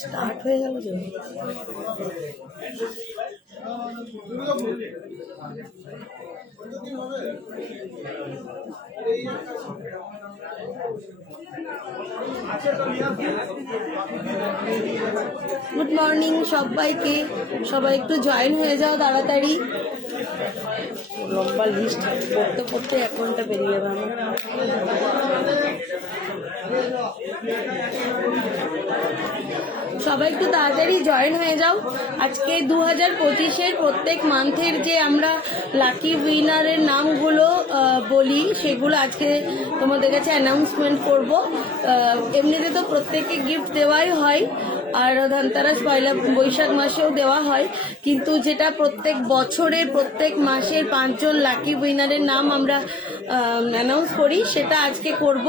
Start হয়ে গেল যে। গুড মর্নিং সবাইকে, সবাই একটু জয়েন হয়ে যাও তাড়াতাড়ি। লম্বা লিস্ট পড়তে পড়তে 1 ঘন্টা পেরিয়ে যাবে আমার। সবাই একটু তাড়াতাড়ি জয়েন হয়ে যাও। আজকে 2025-এর প্রত্যেক মান্থের যে আমরা লাকি উইনারের নামগুলো বলি, সেগুলো আজকে তোমাদের কাছে অ্যানাউন্সমেন্ট করব। এমনিতে তো প্রত্যেককে গিফট দেওয়াই হয়, আর ধনতেরাস পয়লা বৈশাখ মাসেও দেওয়া হয়, কিন্তু যেটা প্রত্যেক বছরের প্রত্যেক মাসের 5 জন লাকি উইনারের নাম আমরা অ্যানাউন্স করি, সেটা আজকে করব।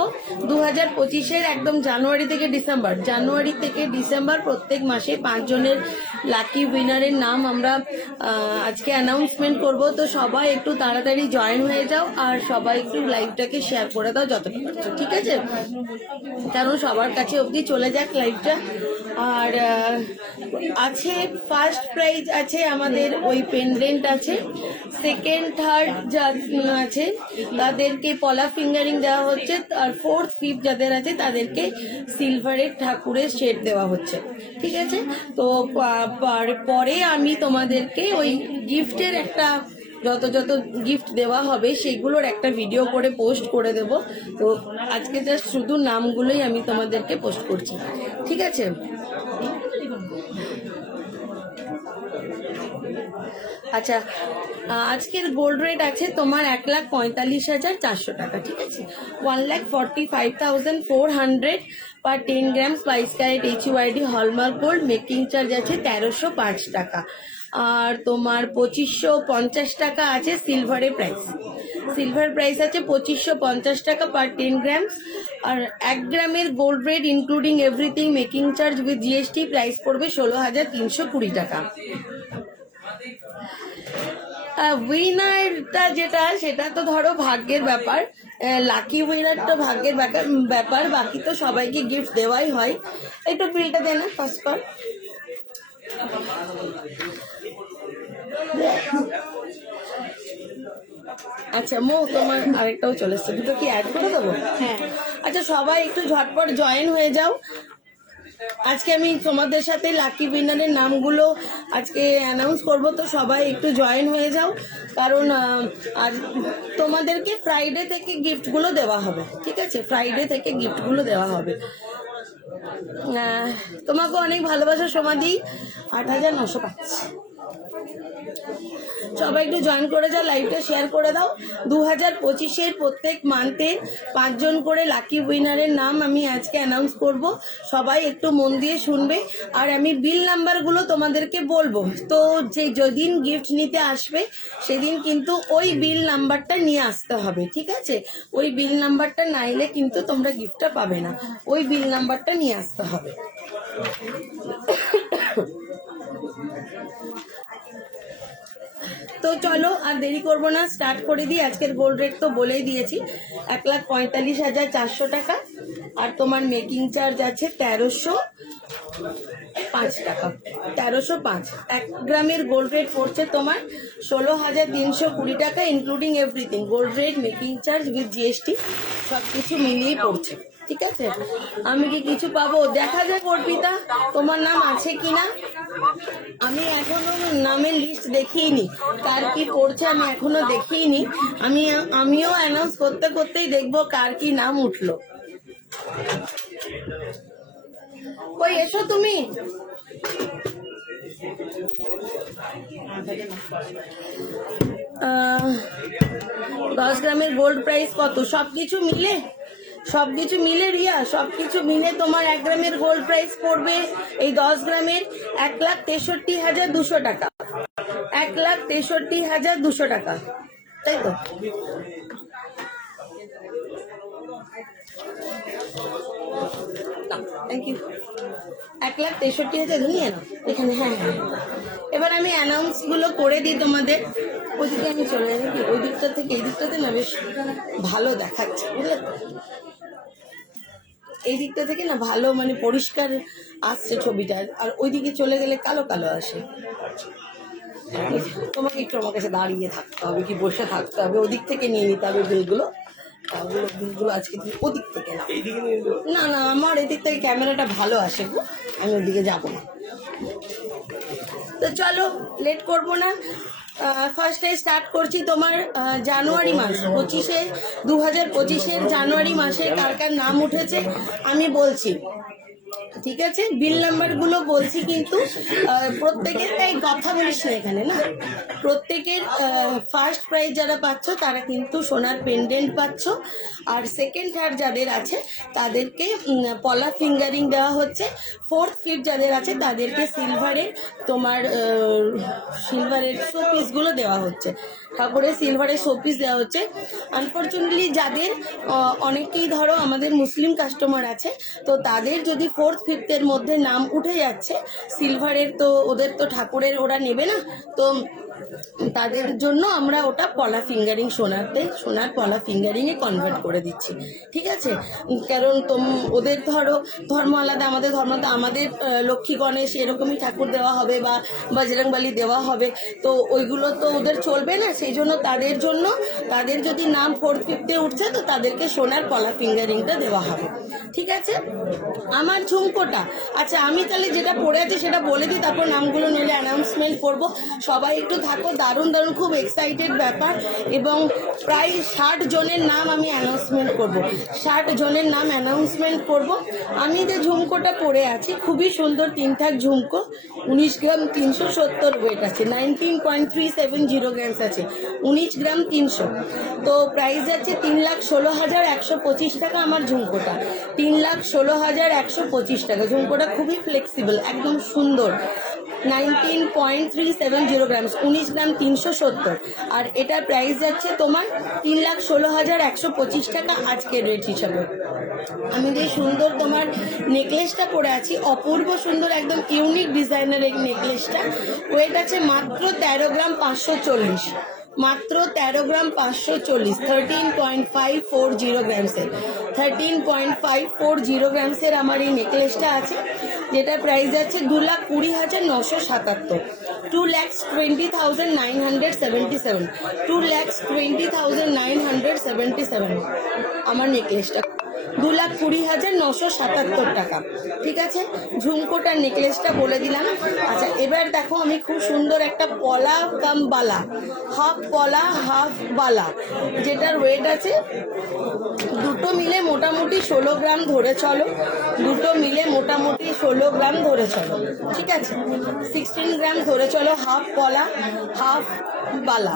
2025-এর একদম জানুয়ারি থেকে ডিসেম্বর প্রত্যেক মাসে 5 জনের লাকি উইনারের নাম আমরা আজকে অ্যানাউন্সমেন্ট করব। তো সবাই একটু তাড়াতাড়ি জয়েন হয়ে যাও, আর সবাই একটু লাইভটাকে শেয়ার করে দাও যতটা পারছো, ঠিক আছে? কারণ সবার কাছে অবধি চলে যাক লাইভটা। আর আছে ফার্স্ট প্রাইজ আছে আমাদের ওই পেন্ডেন্ট আছে, সেকেন্ড থার্ড যা আছে তাদেরকে পলা ফিঙ্গারিং দেওয়া হচ্ছে, আর ফোর্থ ফিফথ যাদের আছে তাদেরকে সিলভারের ঠাকুরের সেট দেওয়া হচ্ছে, ঠিক আছে? তো পরে আমি তোমাদেরকে ওই গিফটের একটা যত গিফট দেওয়া হবে সেগুলোর একটা ভিডিও করে পোস্ট করে দেব। তো আজকে জাস্ট শুধু নামগুলোই আমি তোমাদেরকে পোস্ট করছি, ঠিক আছে? আচ্ছা, আজকের গোল্ড রেট আছে তোমার 1,45,400 টাকা, ঠিক আছে? 1,45,400 per 10 gram 22 carat HUID hallmark gold. Making charge আছে 1305 টাকা। আর তোমার 2550 টাকা আছে সিলভারের প্রাইস। সিলভার প্রাইস আছে 2550 টাকা পার 10 গ্রাম। আর 1 গ্রামের gold rate including everything making charge with GST price পড়বে 16,320 টাকা। উইনারটা যেটা, সেটা তো ধরো ভাগ্যের ব্যাপার। লাকি উইনার তো ভাগ্যের ব্যাপার, বাকি তো সবাইকে গিফট দেওয়াই হয়। একটু বিলটা দে না ফার্স্ট কর। আচ্ছা মো, তোমার আরেকটাও চলে এসছে, দুটো কি অ্যাড করে দেবো? হ্যাঁ। আচ্ছা সবাই একটু ঝটপট জয়েন হয়ে যাও। আজকে আমি তোমাদের সাথে লাকি উইনারের নামগুলো আজকে অ্যানাউন্স করব, তো সবাই একটু জয়েন হয়ে যাও, কারণ আজ তোমাদেরকে ফ্রাইডে থেকে গিফটগুলো দেওয়া হবে, ঠিক আছে? ফ্রাইডে থেকে গিফটগুলো দেওয়া হবে। তোমাকে অনেক ভালোবাসা সমাধি, 8,900 পাচ্ছি। সবাই একটু জয়েন করে যাও, লাইভটা শেয়ার করে দাও। 2025-এর প্রত্যেক মান্থের 5 জন করে লাকি উইনারের নাম আমি আজকে অ্যানাউন্স করব, সবাই একটু মন দিয়ে শুনবে। আর আমি বিল নাম্বারগুলো তোমাদেরকে বলবো, তো যেদিন গিফট নিতে আসবে সেদিন কিন্তু ওই বিল নাম্বারটা নিয়ে আসতে হবে, ঠিক আছে? ওই বিল নাম্বারটা না এলে কিন্তু তোমরা গিফটটা পাবে না, ওই বিল নাম্বারটা নিয়ে আসতে হবে। তো চলো আর দেরি করবো না, স্টার্ট করে দিই। আজকের গোল্ড রেট তো বলেই দিয়েছি, 1,45,400 টাকা। আর তোমার মেকিং চার্জ আছে 1305 টাকা, 1305। 1 গ্রামের গোল্ড রেট পড়ছে তোমার 16,320 টাকা including everything, gold rate making charge with GST সব কিছু মিলিয়েই পড়ছে, ঠিক আছে? আমি কি কিছু পাবো দেখা যাক। অর্পিতা, তোমার নাম আছে কিনা? আমি এখনো নামের লিস্ট দেখিনি, কার কি পড়ছে আমি এখনো দেখিনি। আমিও অ্যানাউন্স করতে করতেই দেখবো কার কি নাম উঠলো। কই এসো তুমি। 10 গ্রামের গোল্ড প্রাইস কত? সবকিছু মিলে রিয়া, সবকিছু মিলে তোমার 1 গ্রামের গোল্ড প্রাইস পড়বে এই 10 গ্রামের 1,63,200 টাকা। 1,63,200 টাকা, তাই তো? Thank you. 1,63,000 নিয়ে নাও এখানে। হ্যাঁ হ্যাঁ, এবার আমি অ্যানাউন্স গুলো করে দিই তোমাদের। ওইদিকে আমি চলে যাই নাকি? ওই দিকটা থেকে এই দিকটাতে না বেশ ভালো দেখাচ্ছে, বুঝলে তো? এই দিকটা থেকে না ভালো মানে পরিষ্কার আসছে ছবিটা, আর ওইদিকে চলে গেলে কালো কালো আসে। তোমাকে একটু আমার কাছে দাঁড়িয়ে থাকতে হবে, কি বসে থাকতে হবে, ওদিক থেকে নিয়ে নিতে হবে বিলগুলো। বিলগুলো আজকে ওদিক থেকে না না, আমার এদিক থেকে ক্যামেরাটা ভালো আসে গো, আমি ওদিকে যাবো না। তো চলো লেট করবো না, ফার্স্টে স্টার্ট করছি তোমার জানুয়ারি মাস 2025 জানুয়ারি মাসে কার কার নাম উঠেছে আমি বলছি, ঠিক আছে? বিল নাম্বারগুলো বলছি, কিন্তু প্রত্যেকের এই কথা বলিস না এখানে না, প্রত্যেকের ফার্স্ট প্রাইজ যারা পাচ্ছ তারা কিন্তু সোনার পেন্ডেন্ট পাচ্ছ, আর সেকেন্ড থার্ড যাদের আছে তাদেরকে পলা ফিঙ্গারিং দেওয়া হচ্ছে, ফোর্থ ফিফথ যাদের আছে তাদেরকে সিলভারের শোপিসগুলো দেওয়া হচ্ছে, ঠাকুরের সিলভারের শোপিস দেওয়া হচ্ছে। আনফর্চুনেটলি যাদের অনেকেই ধরো আমাদের মুসলিম কাস্টমার আছে, তো তাদের যদি ফোর্থ ফিফথের মধ্যে নাম উঠে যাচ্ছে সিলভারের, তো ওদের তো ঠাকুরের ওরা নেবে না, তো তাদের জন্য আমরা ওটা পলা ফিঙ্গারিং সোনার পলা ফিঙ্গারিংয়ে কনভার্ট করে দিচ্ছি, ঠিক আছে? কারণ ওদের ধরো ধর্ম আলাদা, আমাদের ধর্ম তো, আমাদের লক্ষ্মী গণেশ এরকমই ঠাকুর দেওয়া হবে বা বজরংবলী দেওয়া হবে, তো ওইগুলো তো ওদের চলবে না, সেই জন্য তাদের যদি নাম ফোর্থ ফিফথে উঠছে তো তাদেরকে সোনার পলা ফিঙ্গারিংটা দেওয়া হবে, ঠিক আছে? আমার ঝুমকোটা, আচ্ছা আমি তাহলে যেটা পড়ে আছে সেটা বলে দিই, তারপর নামগুলো নইলে অ্যানাউন্সমেন্ট করবো। সবাই একটু থাকো, দারুণ দারুণ খুব এক্সাইটেড ব্যাপার, এবং প্রায় 60 জনের নাম আমি অ্যানাউন্সমেন্ট করব, 60 জনের নাম অ্যানাউন্সমেন্ট করব। আমি যে ঝুমকোটা পরে আছি খুবই সুন্দর 3 থাক ঝুমকো, 19 গ্রাম 370 ওয়েট আছে, 19.370 গ্রামস আছে, 19 গ্রাম 300, তো প্রাইস আছে 3,16,125 টাকা আমার ঝুমকোটা, 3,16,125 টাকা। ঝুমকোটা খুবই ফ্লেক্সিবল, একদম সুন্দর, 19.370 গ্রামস, 19 গ্রাম 370, আর এটার প্রাইস যাচ্ছে তোমার 3,16,125 টাকা আজকের রেট হিসাবে। আমি যে সুন্দর তোমার নেকলেসটা পরে আছি, অপূর্ব সুন্দর একদম ইউনিক ডিজাইনের এই নেকলেসটা, ওয়েট আছে মাত্র 13 গ্রাম 540, মাত্র 13 গ্রাম 540, 13.540 গ্রামসের, 13.540 গ্রামসের আমার এই নেকলেসটা আছে, যেটা প্রাইস আছে 2,20,977, 2,20,977, 2,20,977 আমার নেকলেসটা, 2,20,977 টাকা, ঠিক আছে? ঝুমকোটার নেকলেসটা বলে দিলাম। আচ্ছা এবার দেখো, আমি খুব সুন্দর একটা পলা কাম বালা, হাফ পলা হাফ বালা, যেটার ওয়েট আছে দুটো মিলে মোটামুটি 16 গ্রাম ধরে চলো, দুটো মিলে মোটামুটি 16 গ্রাম ধরে চলো, ঠিক আছে? 16 গ্রাম ধরে চলো, হাফ পলা হাফ বালা,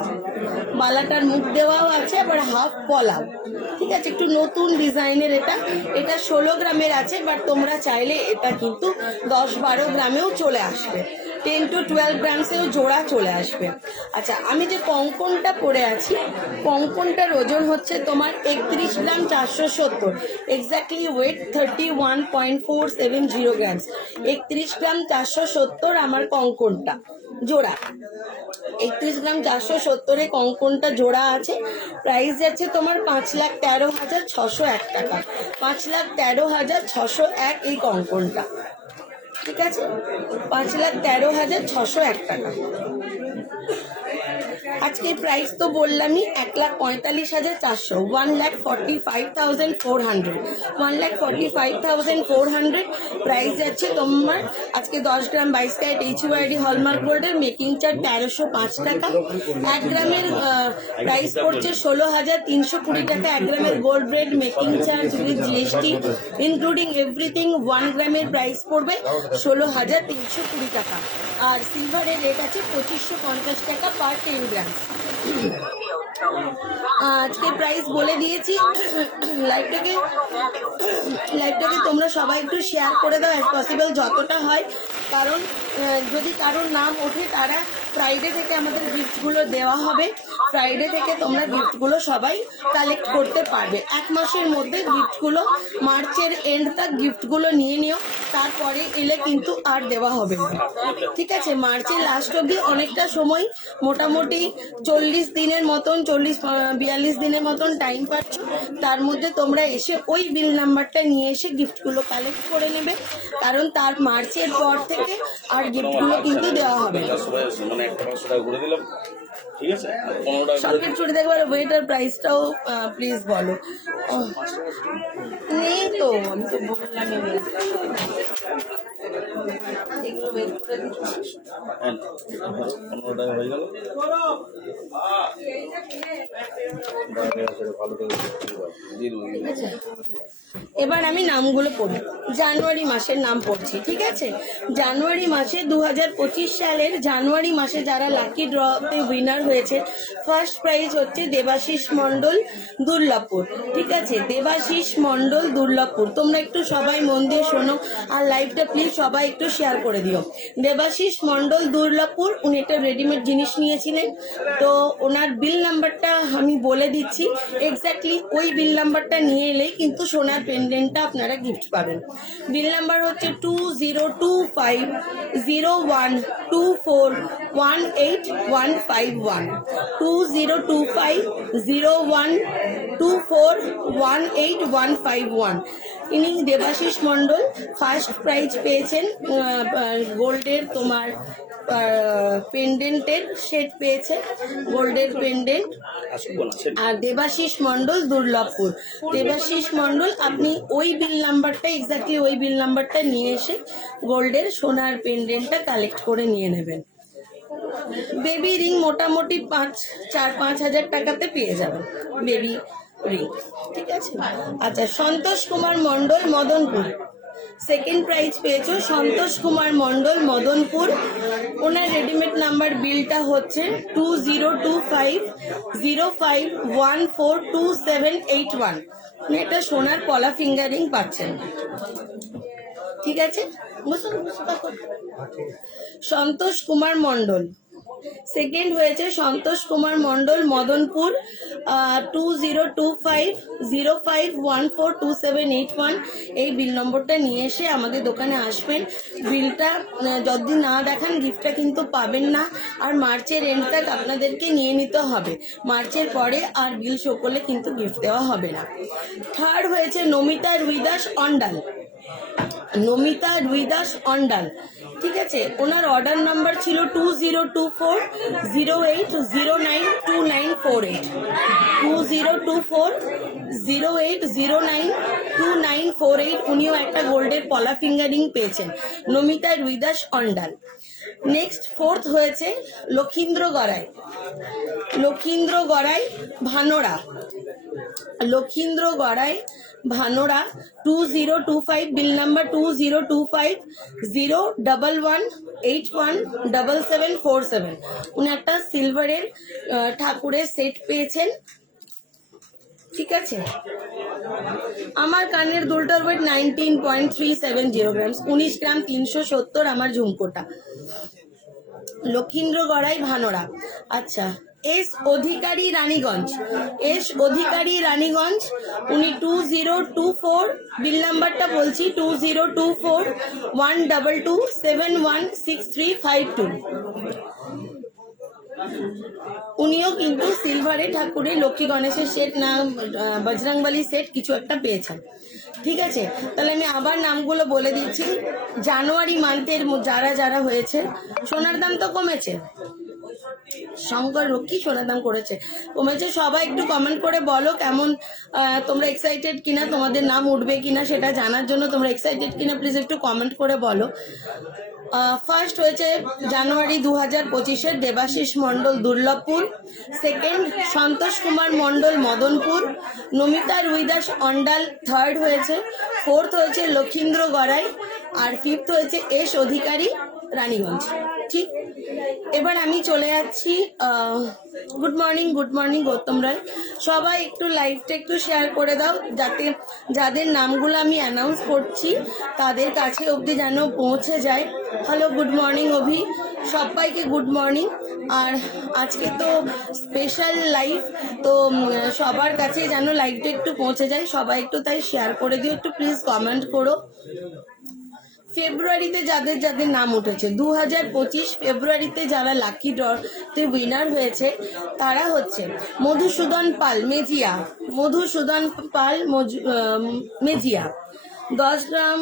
বালাটার মুখ দেওয়াও আছে, আবার হাফ পলা, ঠিক আছে? একটু নতুন ডিজাইনের এটা 16 গ্রামের আছে, বাট তোমরা চাইলে এটা কিন্তু 10-12 গ্রামেও চলে আসবে, 10 to 12 গ্রামসেও জোড়া চলে আসবে। আচ্ছা আমি যে কঙ্কনটা পরে আছি, কঙ্কনটার ওজন হচ্ছে তোমার 31 গ্রাম 470, এক্স্যাক্টলি ওয়েট 31.470 গ্রামস, 31 গ্রাম 470 আমার কঙ্কনটা জোড়া, 31 গ্রাম 470 কঙ্কনটা জোড়া আছে, প্রাইস যাচ্ছে তোমার 5,13,601 টাকা, 5,13,601 এই কঙ্কনটা, ঠিক আছে? 5,13,601 টাকা। আজকে প্রাইস তো বললামই, 1,45,400, 1,45,400, 1,45,400 প্রাইস যাচ্ছে তোমার আজকে। 10 গ্রাম 22 ক্যারেট HUID হলমার্ক গোল্ডের মেকিং চার্জ 1,305 টাকা, 1 গ্রামের প্রাইস পড়ছে 16,320 টাকা, 1 গ্রামের gold red making charge with GST including everything 1 গ্রামের প্রাইস পড়বে 16,320 টাকা, আর সিলভারের রেট আছে 2,550 টাকা পার 10 গ্রাম। আজকে প্রাইস বলে দিয়েছি। লাইভটাকে তোমরা সবাই একটু শেয়ার করে দাও অ্যাজ পসিবল যতটা হয়, কারণ যদি কারোর নাম ওঠে তারা ফ্রাইডে থেকে আমাদের গিফটগুলো দেওয়া হবে, ফ্রাইডে থেকে তোমরা গিফটগুলো সবাই কালেক্ট করতে পারবে। 1 মাসের মধ্যে গিফটগুলো, মার্চের এন্ড তক গিফটগুলো নিয়ে নিও, তারপরে এলে কিন্তু আর দেওয়া হবে না, ঠিক আছে? মার্চের লাস্ট অবধি অনেকটা সময়, মোটামুটি 40 দিনের মতন 40-42 দিনের মতন টাইম পাচ্ছ, তার মধ্যে তোমরা এসে ওই বিল নাম্বারটা নিয়ে এসে গিফটগুলো কালেক্ট করে নেবে, কারণ তার মার্চের পর থেকে আর গিফটগুলো কিন্তু দেওয়া হবে না। শখের চুড়ি দেখবার ওয়েটার প্রাইসটাও প্লিজ বলো। নেই তো, আমি তো বললামই নেই। এবার আমি নামগুলো পড়ি, জানুয়ারি মাসের নাম পড়ছি, ঠিক আছে? জানুয়ারি মাসে 2025 সালের জানুয়ারি মাসে যারা লাকি ড্রতে উইনার হয়েছে, ফার্স্ট প্রাইজ হচ্ছে দেবাশিস মণ্ডল, দুর্লভপুর, ঠিক আছে? দেবাশিস মণ্ডল, দুর্লভপুর। তোমরা একটু সবাই মন দিয়ে শোনো, আর লাইভটা প্লিজ সবাই একটু শেয়ার করে দিও। দেবাশিস মণ্ডল, দুর্লভপুর, উনি একটা রেডিমেড জিনিস নিয়েছিলেন, তো ওনার বিল নাম্বারটা আমি বলে দিচ্ছি। এক্স্যাক্টলি ওই বিল নাম্বারটা নিয়ে এলেই কিন্তু সোনার পেন্ডেন্টটা আপনারা গিফট পাবেন। বিল নাম্বার হচ্ছে 202501241851, 202501241851। ইনি দেবাশিস মণ্ডল ফার্স্ট প্রাইজ পেয়েছেন, গোল্ডের তোমার পেন্ডেন্টের সেট পেয়েছে, গোল্ডের পেন্ডেন্ট। আর দেবাশিস মণ্ডল, দুর্লভপুর। দেবাশিস মণ্ডল, আপনি ওই বিল নাম্বারটা এক্স্যাক্টলি ওই বিল নাম্বারটা নিয়ে এসে গোল্ডের সোনার পেন্ডেন্টটা কালেক্ট করে নিয়ে নেবেন। বেবি রিং মোটামুটি 4-5 হাজার টাকাতে পেয়ে যাবেন বেবি রিং, ঠিক আছে? আচ্ছা, সন্তোষ কুমার মণ্ডল, মদনপুর, সেকেন্ড প্রাইজ পেয়েছো সন্তোষ কুমার মণ্ডল, মদনপুর। ওনার রেডিমেড নাম্বার বিলটা হচ্ছে 202505142781। উনি একটা সোনার পলা ফিঙ্গারিং পাচ্ছেন, ঠিক আছে? সন্তোষ কুমার মণ্ডল সেকেন্ড হয়েছে, সন্তোষ কুমার মণ্ডল, মদনপুর, 202505142781। এই বিল নম্বরটা নিয়ে এসে আমাদের দোকানে আসবেন। বিলটা যদি না দেখান গিফটটা কিন্তু পাবেন না, আর মার্চের এন্ড তক আপনাদেরকে নিয়ে নিতে হবে। মার্চের পরে আর বিল শো করলে কিন্তু গিফট দেওয়া হবে না। থার্ড হয়েছে নমিতা রুইদাস অন্ডাল, নমিতা রুইদাস অন্ডাল, ঠিক আছে? ওনার অর্ডার নাম্বার ছিল 202408092948, 202408092948। উনিও একটা গোল্ডের পলা ফিঙ্গারিং পেয়েছেন, নমিতা রুইদাস অন্ডাল। নেক্সট ফোর্থ হয়েছে লক্ষীন্দ্র গড়াই, লক্ষীন্দ্র গড়াই, ভানোরা, লক্ষীন্দ্র গড়াই, ভানোরা, 2025, বিল নাম্বার 20250111817747। উনি একটা সিলভারের ঠাকুরের সেট পেয়েছেন, ঠিক আছে? আমার কানের দুলটার ওয়েট 19.370 গ্রামস, 19 গ্রাম 370 আমার ঝুমকোটা। লক্ষীন্দ্র গড়াই, ভানোরা। আচ্ছা, এস অধিকারী, রানীগঞ্জ, এস অধিকারী, রানীগঞ্জ। উনি 2024, বিল নাম্বারটা বলছি 202412271635 উনিও কিন্তু সিলভারে ঠাকুরের লক্ষ্মী গণেশের সেট না বজরংবলী সেট কিছু একটা পেয়েছেন, ঠিক আছে? তাহলে আমি আবার নামগুলো বলে দিচ্ছি। জানুয়ারি মান্থের যারা যারা হয়েছে, সোনার দাম তো কমেছে, শঙ্কর রক্ষী সোনার দাম কমেছে। সবাই একটু কমেন্ট করে বলো কেমন তোমরা এক্সাইটেড কিনা, তোমাদের নাম উঠবে কিনা সেটা জানার জন্য তোমরা এক্সাইটেড কিনা প্লিজ একটু কমেন্ট করে বলো। ফার্স্ট হয়েছে জানুয়ারি 2025-এর দেবাশিস মণ্ডল, দুর্লভপুর। সেকেন্ড সন্তোষ কুমার মণ্ডল, মদনপুর। নমিতা রুইদাস অন্ডাল থার্ড হয়েছে। ফোর্থ হয়েছে লক্ষীন্দ্র গড়াই, আর ফিফথ হয়েছে এস অধিকারী, রানীগঞ্জ। ঠিক, এবার আমি চলে যাচ্ছি। গুড মর্নিং গৌতম রায়। সবাই একটু লাইভটা একটু শেয়ার করে দাও, যাতে যাদের নামগুলো আমি অ্যানাউন্স করছি তাদের কাছে অবধি যেন পৌঁছে যায়। হ্যালো, গুড মর্নিং অভি, সবাইকে গুড মর্নিং। আর আজকে তো স্পেশাল লাইভ, তো সবার কাছে যেন লাইভটা একটু পৌঁছে যায়, সবাই একটু তাই শেয়ার করে দিও, একটু প্লিজ কমেন্ট করো। ফেব্রুয়ারিতে যাদের যাদের নাম উঠেছে 2025 ফেব্রুয়ারিতে যারা লাকি ড্রতে উইনার হয়েছে তারা হচ্ছে মধুসূদন পাল মেজিয়া, মধুসূদন পাল মেজিয়া। 10 গ্রাম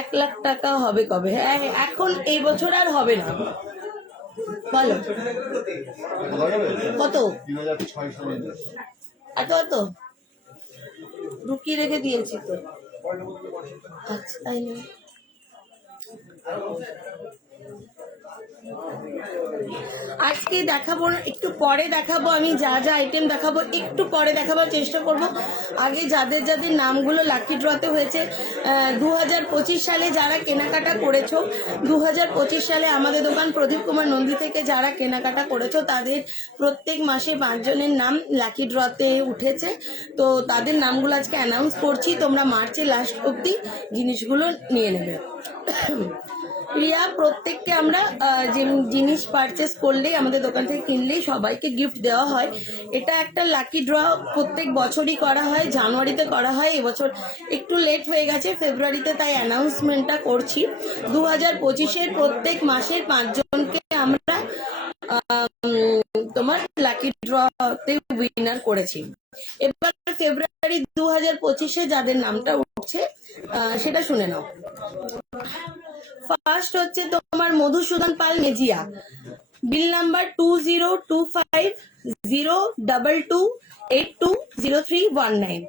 1 লাখ টাকা হবে কবে? হ্যাঁ, এখন এই বছর আর হবে না। বলো কত? এত ঢুকিয়ে রেখে দিয়েছি তো। আচ্ছা তাই না, আজকে দেখাবো না, একটু পরে দেখাবো। আমি যা যা আইটেম দেখাবো একটু পরে দেখাবার চেষ্টা করব। আগে যাদের যাদের নামগুলো লাকি ড্রতে হয়েছে 2025 সালে যারা কেনাকাটা করেছো, 2025 সালে আমাদের দোকান প্রদীপ কুমার নন্দী থেকে যারা কেনাকাটা করেছো তাদের প্রত্যেক মাসে 5 জনের নাম লাকি ড্রতে উঠেছে। তো তাদের নামগুলো আজকে অ্যানাউন্স করছি, তোমরা মার্চের লাস্ট অবধি জিনিসগুলো নিয়ে নেবে। রিয়া, প্রত্যেককে আমরা যে জিনিস পারচেস করলেই আমাদের দোকান থেকে কিনলেই সবাইকে গিফট দেওয়া হয়। এটা একটা লাকি ড্র প্রত্যেক বছরই করা হয়, জানুয়ারিতে করা হয়। এবছর একটু লেট হয়ে গেছে ফেব্রুয়ারিতে, তাই অ্যানাউন্সমেন্টটা করছি। 2025-এর প্রত্যেক মাসের 5 জনকে আমরা তোমার লাকি ড্রতে উইনার করেছি। এবার ফেব্রুয়ারি 2025-এ যাদের নামটা উঠছে সেটা শুনে নাও। ফার্স্ট হচ্ছে তোমার মধুসূদন পাল মেজিয়া, বিল নাম্বার 2025-022820319।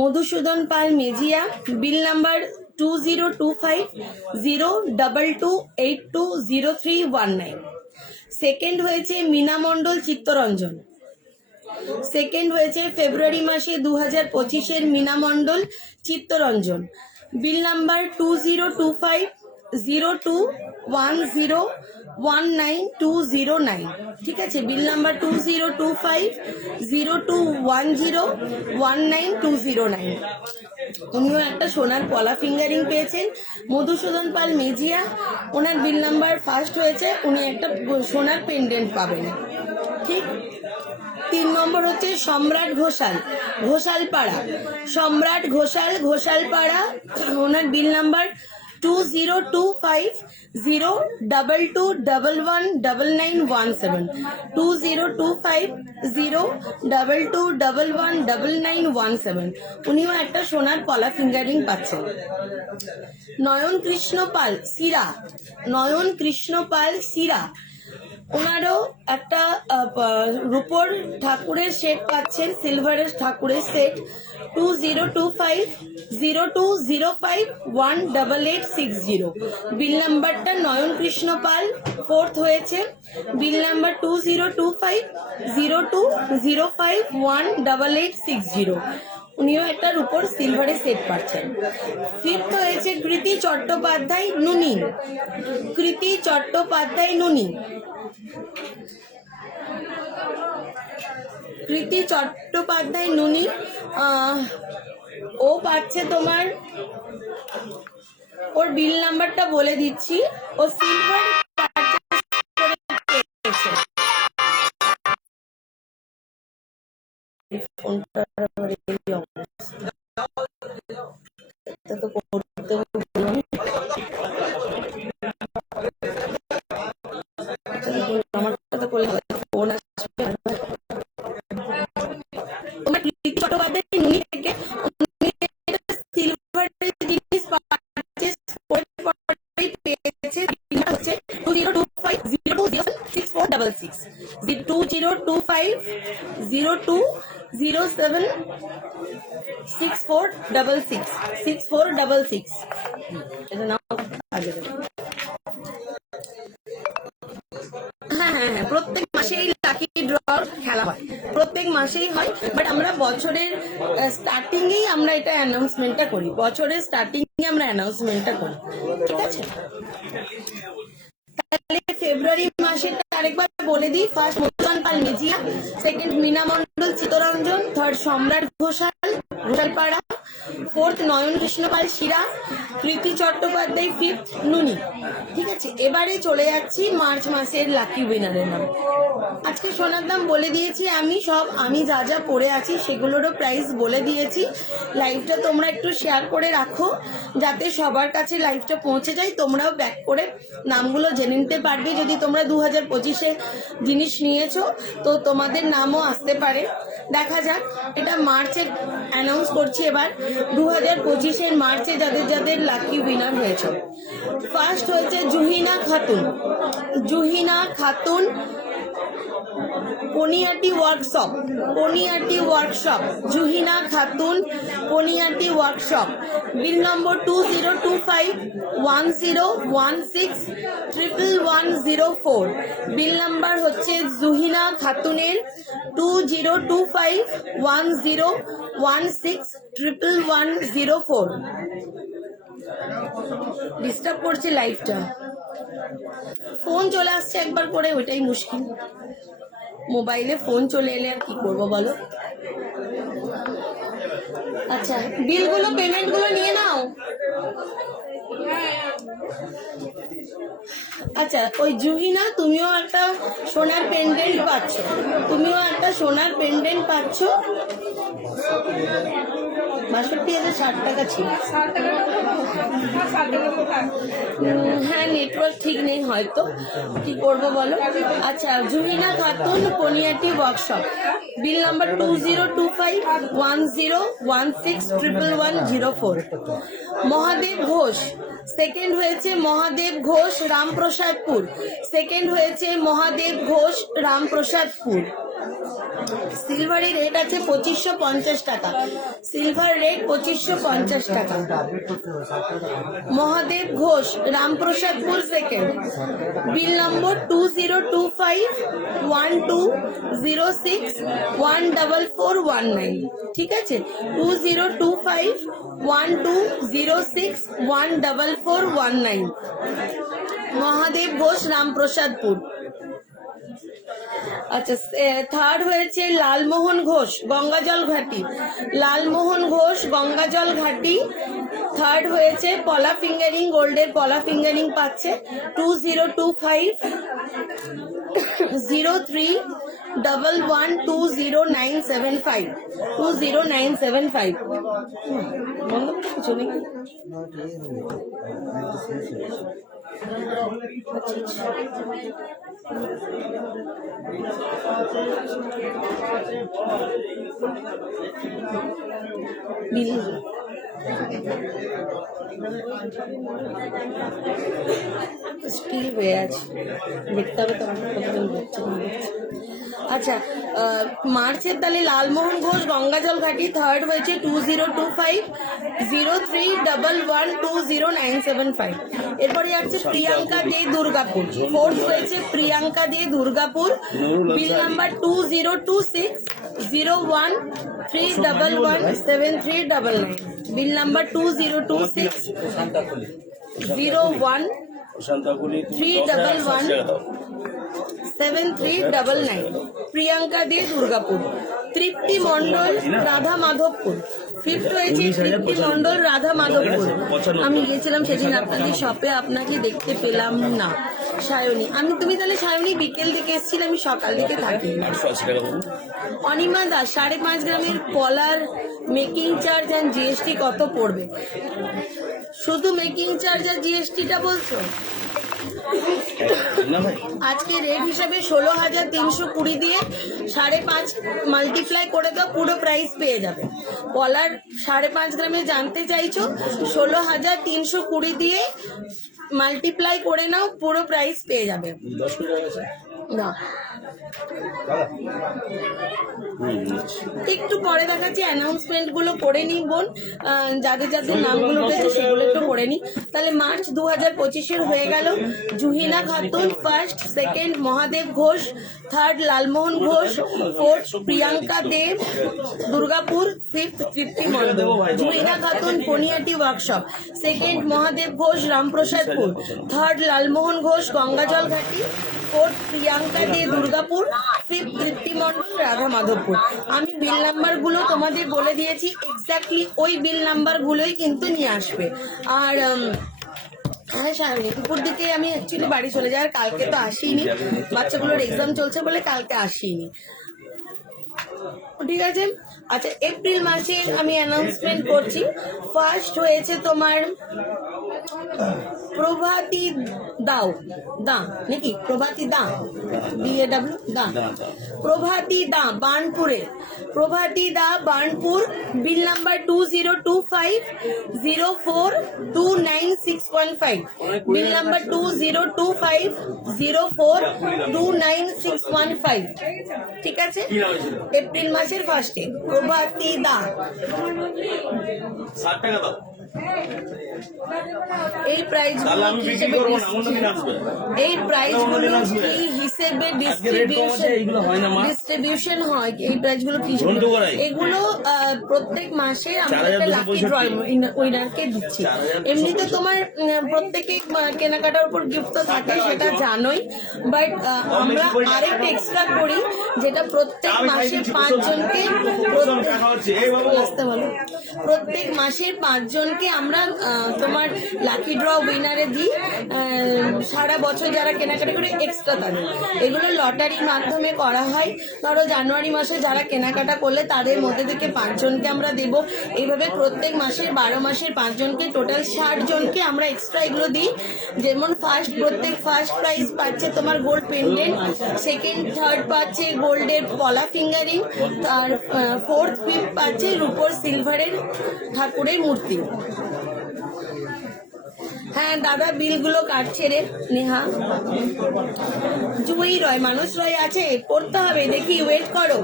মধুসূদন পাল মেজিয়া, বিল নাম্বার 2025-022820319। সেকেন্ড হয়েছে মীনা মণ্ডল চিত্তরঞ্জন, সেকেন্ড হয়েছে ফেব্রুয়ারি মাসে 2025-এর মীনা মণ্ডল চিত্তরঞ্জন, বিল নাম্বার 2025-021019-209। ঠিক আছে, বিল নাম্বার 2025-021019-209। উনিও একটা সোনার পলা ফিঙ্গারিং পেয়েছেন। মধুসূদন পাল মেজিয়া, ওনার বিল নাম্বার ফার্স্ট হয়েছে, উনি একটা সোনার পেন্ডেন্ট পাবেন। ঠিক। 3 নম্বর হচ্ছে সম্রাট ঘোষাল, ঘোষালপাড়া, সম্রাট ঘোষাল, ঘোষালপাড়া, ওনার বিল নাম্বার 2025-022119917, 2025-022119917। উনিও একটা সোনার পলা ফিঙ্গারিং পাচ্ছেন। নয়ন কৃষ্ণ পাল সিরা, নয়ন কৃষ্ণ পাল সিরা, ওনারও একটা রূপোর ঠাকুরের সেট পাচ্ছেন, সিলভারের ঠাকুরের সেট। 2025-0205188860, বিল নাম্বারটা নয়ন কৃষ্ণ পাল ফোর্থ হয়েছে, বিল নাম্বার 2025-0205188860। উনিও একটা রূপোর সিলভারের সেট পাচ্ছেন। ফিফথ হয়েছে কৃতি চট্টোপাধ্যায় নুনি, কৃতি চট্টোপাধ্যায় নুনি, কৃতি চট্টোপাধ্যায় নুনি, ও পাচ্ছে তোমার, ওর বিল নাম্বারটা বলে দিচ্ছি, ও সিলভার প্রত্যেক মাসেই লাকি ড্র খেলা হয়, প্রত্যেক মাসেই হয়, বাট আমরা বছরের স্টার্টিং এই আমরা এটা অ্যানাউন্সমেন্টটা করি, বছরের স্টার্টিং এ আমরা অ্যানাউন্সমেন্টটা করি। ঠিক আছে, তাহলে ফেব্রুয়ারি মাসেটা আরেকবার বলে দিই। ফার্স্ট মধুসূদন পাল মেজিয়া, সেকেন্ড মীনা মণ্ডল চিত্তরঞ্জন, থার্ড সম্রাট ঘোষাল ঘোষালপাড়া, ফোর্থ নয়ন কৃষ্ণ পাল শিরা, কৃতি চট্টোপাধ্যায় ফিফথ নুনি। ঠিক আছে, এবারে চলে যাচ্ছি মার্চ মাসের লাকি উইনারের নাম। আজকে সোনার দাম বলে দিয়েছি আমি যা যা পড়ে আছি সেগুলোরও প্রাইস বলে দিয়েছি। লাইভটা তোমরা একটু শেয়ার করে রাখো যাতে সবার কাছে লাইভটা পৌঁছে যায়। তোমরাও ব্যাক করে নামগুলো জেনে নিতে পারবে। যদি তোমরা 2025-এ জিনিস নিয়েছো তো তোমাদের নামও আসতে পারে। দেখা যাক, এটা মার্চে অ্যানাউন্স করছি। এবার 2025-এর মার্চে যাদের যাদের লাকি উইনার হয়েছে। ফার্স্ট হয়েছে জুহিনা খাতুন পনিয়াটি ওয়ার্কশপ, জুহিনা খাতুন পনিয়াটি ওয়ার্কশপ, বিল নম্বর 202510161104। বিল নাম্বার হচ্ছে জুহিনা খাতুনের 202510161104। ডিস্টার্ব করছে লাইফটা, ফোন চলে আসছে একবার করে, ওইটাই মুশকিল। মোবাইলে ফোন চলে এলে আর কি করবো বলো। আচ্ছা, বিলগুলো পেমেন্টগুলো নিয়ে নাও। আচ্ছা, ওই জুহিনা তুমিও একটা সোনার পেন্ডেন্ট পাচ্ছ। 62,060 টাকা ছিল। হ্যাঁ, নেটওয়ার্ক ঠিক নেই হয়তো, কি করবো বলো। আচ্ছা, জুহিনা খাতুন পনিয়াটি ওয়ার্কশপ, বিল নাম্বার 202510161104। মহাদেব ঘোষ, সেকেন্ড হয়েছে মহাদেব ঘোষ রামপ্রসাদপুর, সিলভারের রেট আছে 2550 টাকা, মহাদেব ঘোষ রামপ্রসাদপুর সেকেন্ড, বিল নম্বর 20251206144149। ঠিক আছে, 20251206144149, মহাদেব ঘোষ রামপ্রসাদপুর। আচ্ছা, থার্ড হয়েছে লালমোহন ঘোষ গঙ্গাজল ঘাটি, থার্ড হয়েছে পলা ফিঙ্গারিং, গোল্ডের পলা ফিঙ্গারিং পাচ্ছে 202501120975 বন্ধ কিছু নেই। স্টিল হয়ে আছে, দেখতে হবে তো কতদিন দেখছে। আচ্ছা, মার্চের তাহলে লালমোহন ঘোষ গঙ্গাজল ঘাটি, থার্ড হয়েছে 20250311120975। এরপরে যাচ্ছে প্রিয়াঙ্কা দে দুর্গাপুর, ফোর্থ হয়েছে প্রিয়াঙ্কা দে দুর্গাপুর, বিল নাম্বার 202601311739, বিল নাম্বার 202601311739, প্রিয়াঙ্কা দে দুর্গাপুর। তৃপ্তি মণ্ডল রাধা মাধবপুর, ফিফথ হয়েছে তৃপ্তি মণ্ডল রাধা মাধবপুর। আমি গিয়েছিলাম সেদিন আপনাদের শপে, আপনাকে দেখতে পেলাম না। সায়নী, তুমি তাহলে সায়নী বিকেল দিকে এসেছিলে, আমি সকাল দিকে থাকি। অনিমা দাস 5.5 গ্রামের পলার মেকিং চার্জ অ্যান্ড জিএসটি কত পড়বে? শুধু মেকিং চার্জ আর জিএসটিটা বলছো? আজকে রেট হিসাবে 16,320 দিয়ে 5.5 মাল্টিপ্লাই করে দাও, পুরো প্রাইস পেয়ে যাবে। পলার 5.5 গ্রামে জানতে চাইছো, 16,320 দিয়ে মাল্টিপ্লাই করে নাও, পুরো প্রাইস পেয়ে যাবে। না, একটু পরে দেখাচ্ছি, অ্যানাউন্সমেন্ট গুলো করে নিই বোন, যাদের যাদের নামগুলো উঠেছে সেগুলো একটু করে নিই। তাহলে মার্চ 2025-এর হয়ে গেল Juhina Khatun first, second Mahadev Ghosh, third Lalmohan Ghosh, fourth Priyanka Deb Durgapur, fifth Tripti Mondal. Juhina Khatun Poniati workshop, second Mahadev Ghosh Ramprasadpur, third Lalmohan Ghosh Gangajal Ghati, 4th Priyanka দে দুর্গাপুর, 5th তৃপ্তি মণ্ডল রাধা মাধবপুর। আমি বিল নাম্বারগুলো তোমাদের বলে দিয়েছি, এক্স্যাক্টলি ওই বিল নাম্বারগুলোই কিন্তু নিয়ে আসবে। আর হ্যাঁ সামনে দুপুর দিকে আমি অ্যাকচুয়ালি বাড়ি চলে যাই, আর কালকে তো আসিনি, বাচ্চাগুলোর এক্সাম চলছে বলে কালকে আসিনি। ঠিক আছে। আচ্ছা, এপ্রিল মাসে আমি অ্যানাউন্সমেন্ট করছি। ফার্স্ট হয়েছে তোমার প্রভাতী দাও দা নাকি প্রভাতী দা DAW দা, প্রভাতী দা বার্নপুরে, প্রভাতী দা বার্নপুর, বিল নাম্বার 202504296115, বিল নাম্বার 202504296115। ঠিক আছে, এপ্রিল মাসের ফার্স্টে প্রভাতী দা। 60 টাকা দাও। এই প্রাইজগুলো কি হিসেবে ডিস্ট্রিবিউশন হয়, এই প্রাইজগুলো কি এগুলো প্রত্যেক মাসে আমরা একটা লাকি ড্র উইনারকে দিচ্ছি। এমনিতে তোমার প্রত্যেকে কেনাকাটার উপর গিফট তো থাকে, সেটা জানোই, বাট আমরা আরেকটা এক্সট্রা করি, যেটা প্রত্যেক মাসে 5 জনকে, প্রত্যেক মাসে 5 জনকে আমরা তোমার লাকি ড্র উইনারে দিই। সারা বছর যারা কেনাকাটা করে এক্সট্রা তাদের, এগুলো লটারির মাধ্যমে করা হয়। ধরো জানুয়ারি মাসে যারা কেনাকাটা করলে তাদের মধ্যে থেকে 5 জনকে আমরা দেব। এইভাবে প্রত্যেক মাসের 12 মাসের 5 জনকে, টোটাল 60 জনকে আমরা এক্সট্রা এগুলো দিই। যেমন প্রত্যেক ফার্স্ট প্রাইজ পাচ্ছে তোমার গোল্ড পেন্ডেন্ট, সেকেন্ড থার্ড পাচ্ছে গোল্ডের পলা ফিঙ্গারিং, আর 4th 5th পাচ্ছে রূপোর সিলভারের ঠাকুরের মূর্তি। হ্যাঁ দাদা, বিলগুলো কাটছে রে নেহা। জুই রয়, মানুষ রয় আছে, পড়তে হবে, দেখি, ওয়েট করো।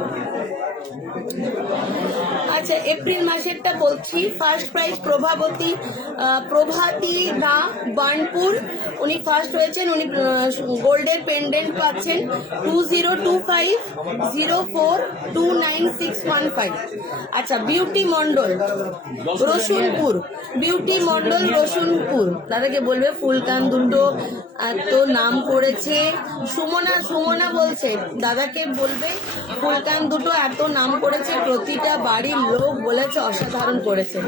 আচ্ছা, এপ্রিল মাসেরটা বলছি। ফার্স্ট প্রাইজ প্রভাতী দা বার্নপুর, উনি ফার্স্ট হয়েছেন, উনি গোল্ডের পেন্ডেন্ট পাচ্ছেন 202504296115। আচ্ছা, বিউটি মন্ডল রসুনপুর, বিউটি মন্ডল রসুনপুর, দাদাকে বলবে ফুলকান দুটো এত নাম করেছে। সুমনা বলছে দাদাকে বলবে ফুলকান দুটো এত নাম করেছে, প্রতিটা বাড়ির লোক বলেছে অসাধারণ করেছে।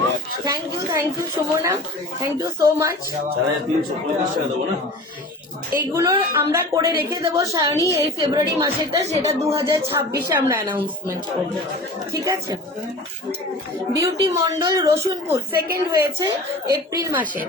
Thank you Sumana, thank you so much. এইগুলোর আমরা করে রেখে দেবো সায়নী, এই ফেব্রুয়ারি মাসেরটা, সেটা 2026-এ আমরা অ্যানাউন্সমেন্ট করবো। ঠিক আছে। বিউটি মন্ডল রসুনপুর সেকেন্ড হয়েছে এপ্রিল মাসে,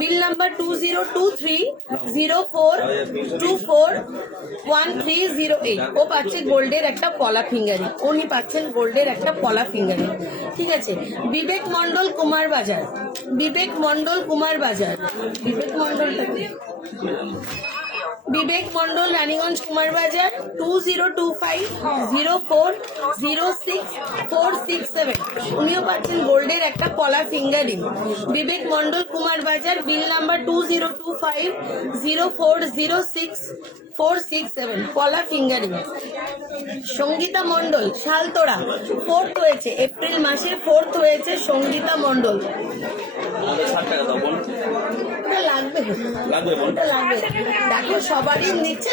বিল নাম্বার 202304241308। ও পাচ্ছে গোল্ডের একটা পলা ফিঙ্গারিং, উনি পাচ্ছেন গোল্ডের একটা পলা ফিঙ্গারিং। ঠিক আছে। বিবেক মন্ডল কুমারবাজার, বিবেক মন্ডল রানীগঞ্জ কুমারবাজার, 2025040647, উনিও পাচ্ছেন গোল্ডের একটা পলা ফিঙ্গারিং। বিবেক মন্ডল কুমারবাজার, বিল নাম্বার 2025040647, পলা ফিঙ্গারিং। সঙ্গীতা মন্ডল শালতোড়া, 4th হয়েছে এপ্রিল মাসে, 4th হয়েছে সঙ্গীতা মন্ডল। লাগবে দেখো, সবারই নিচ্ছে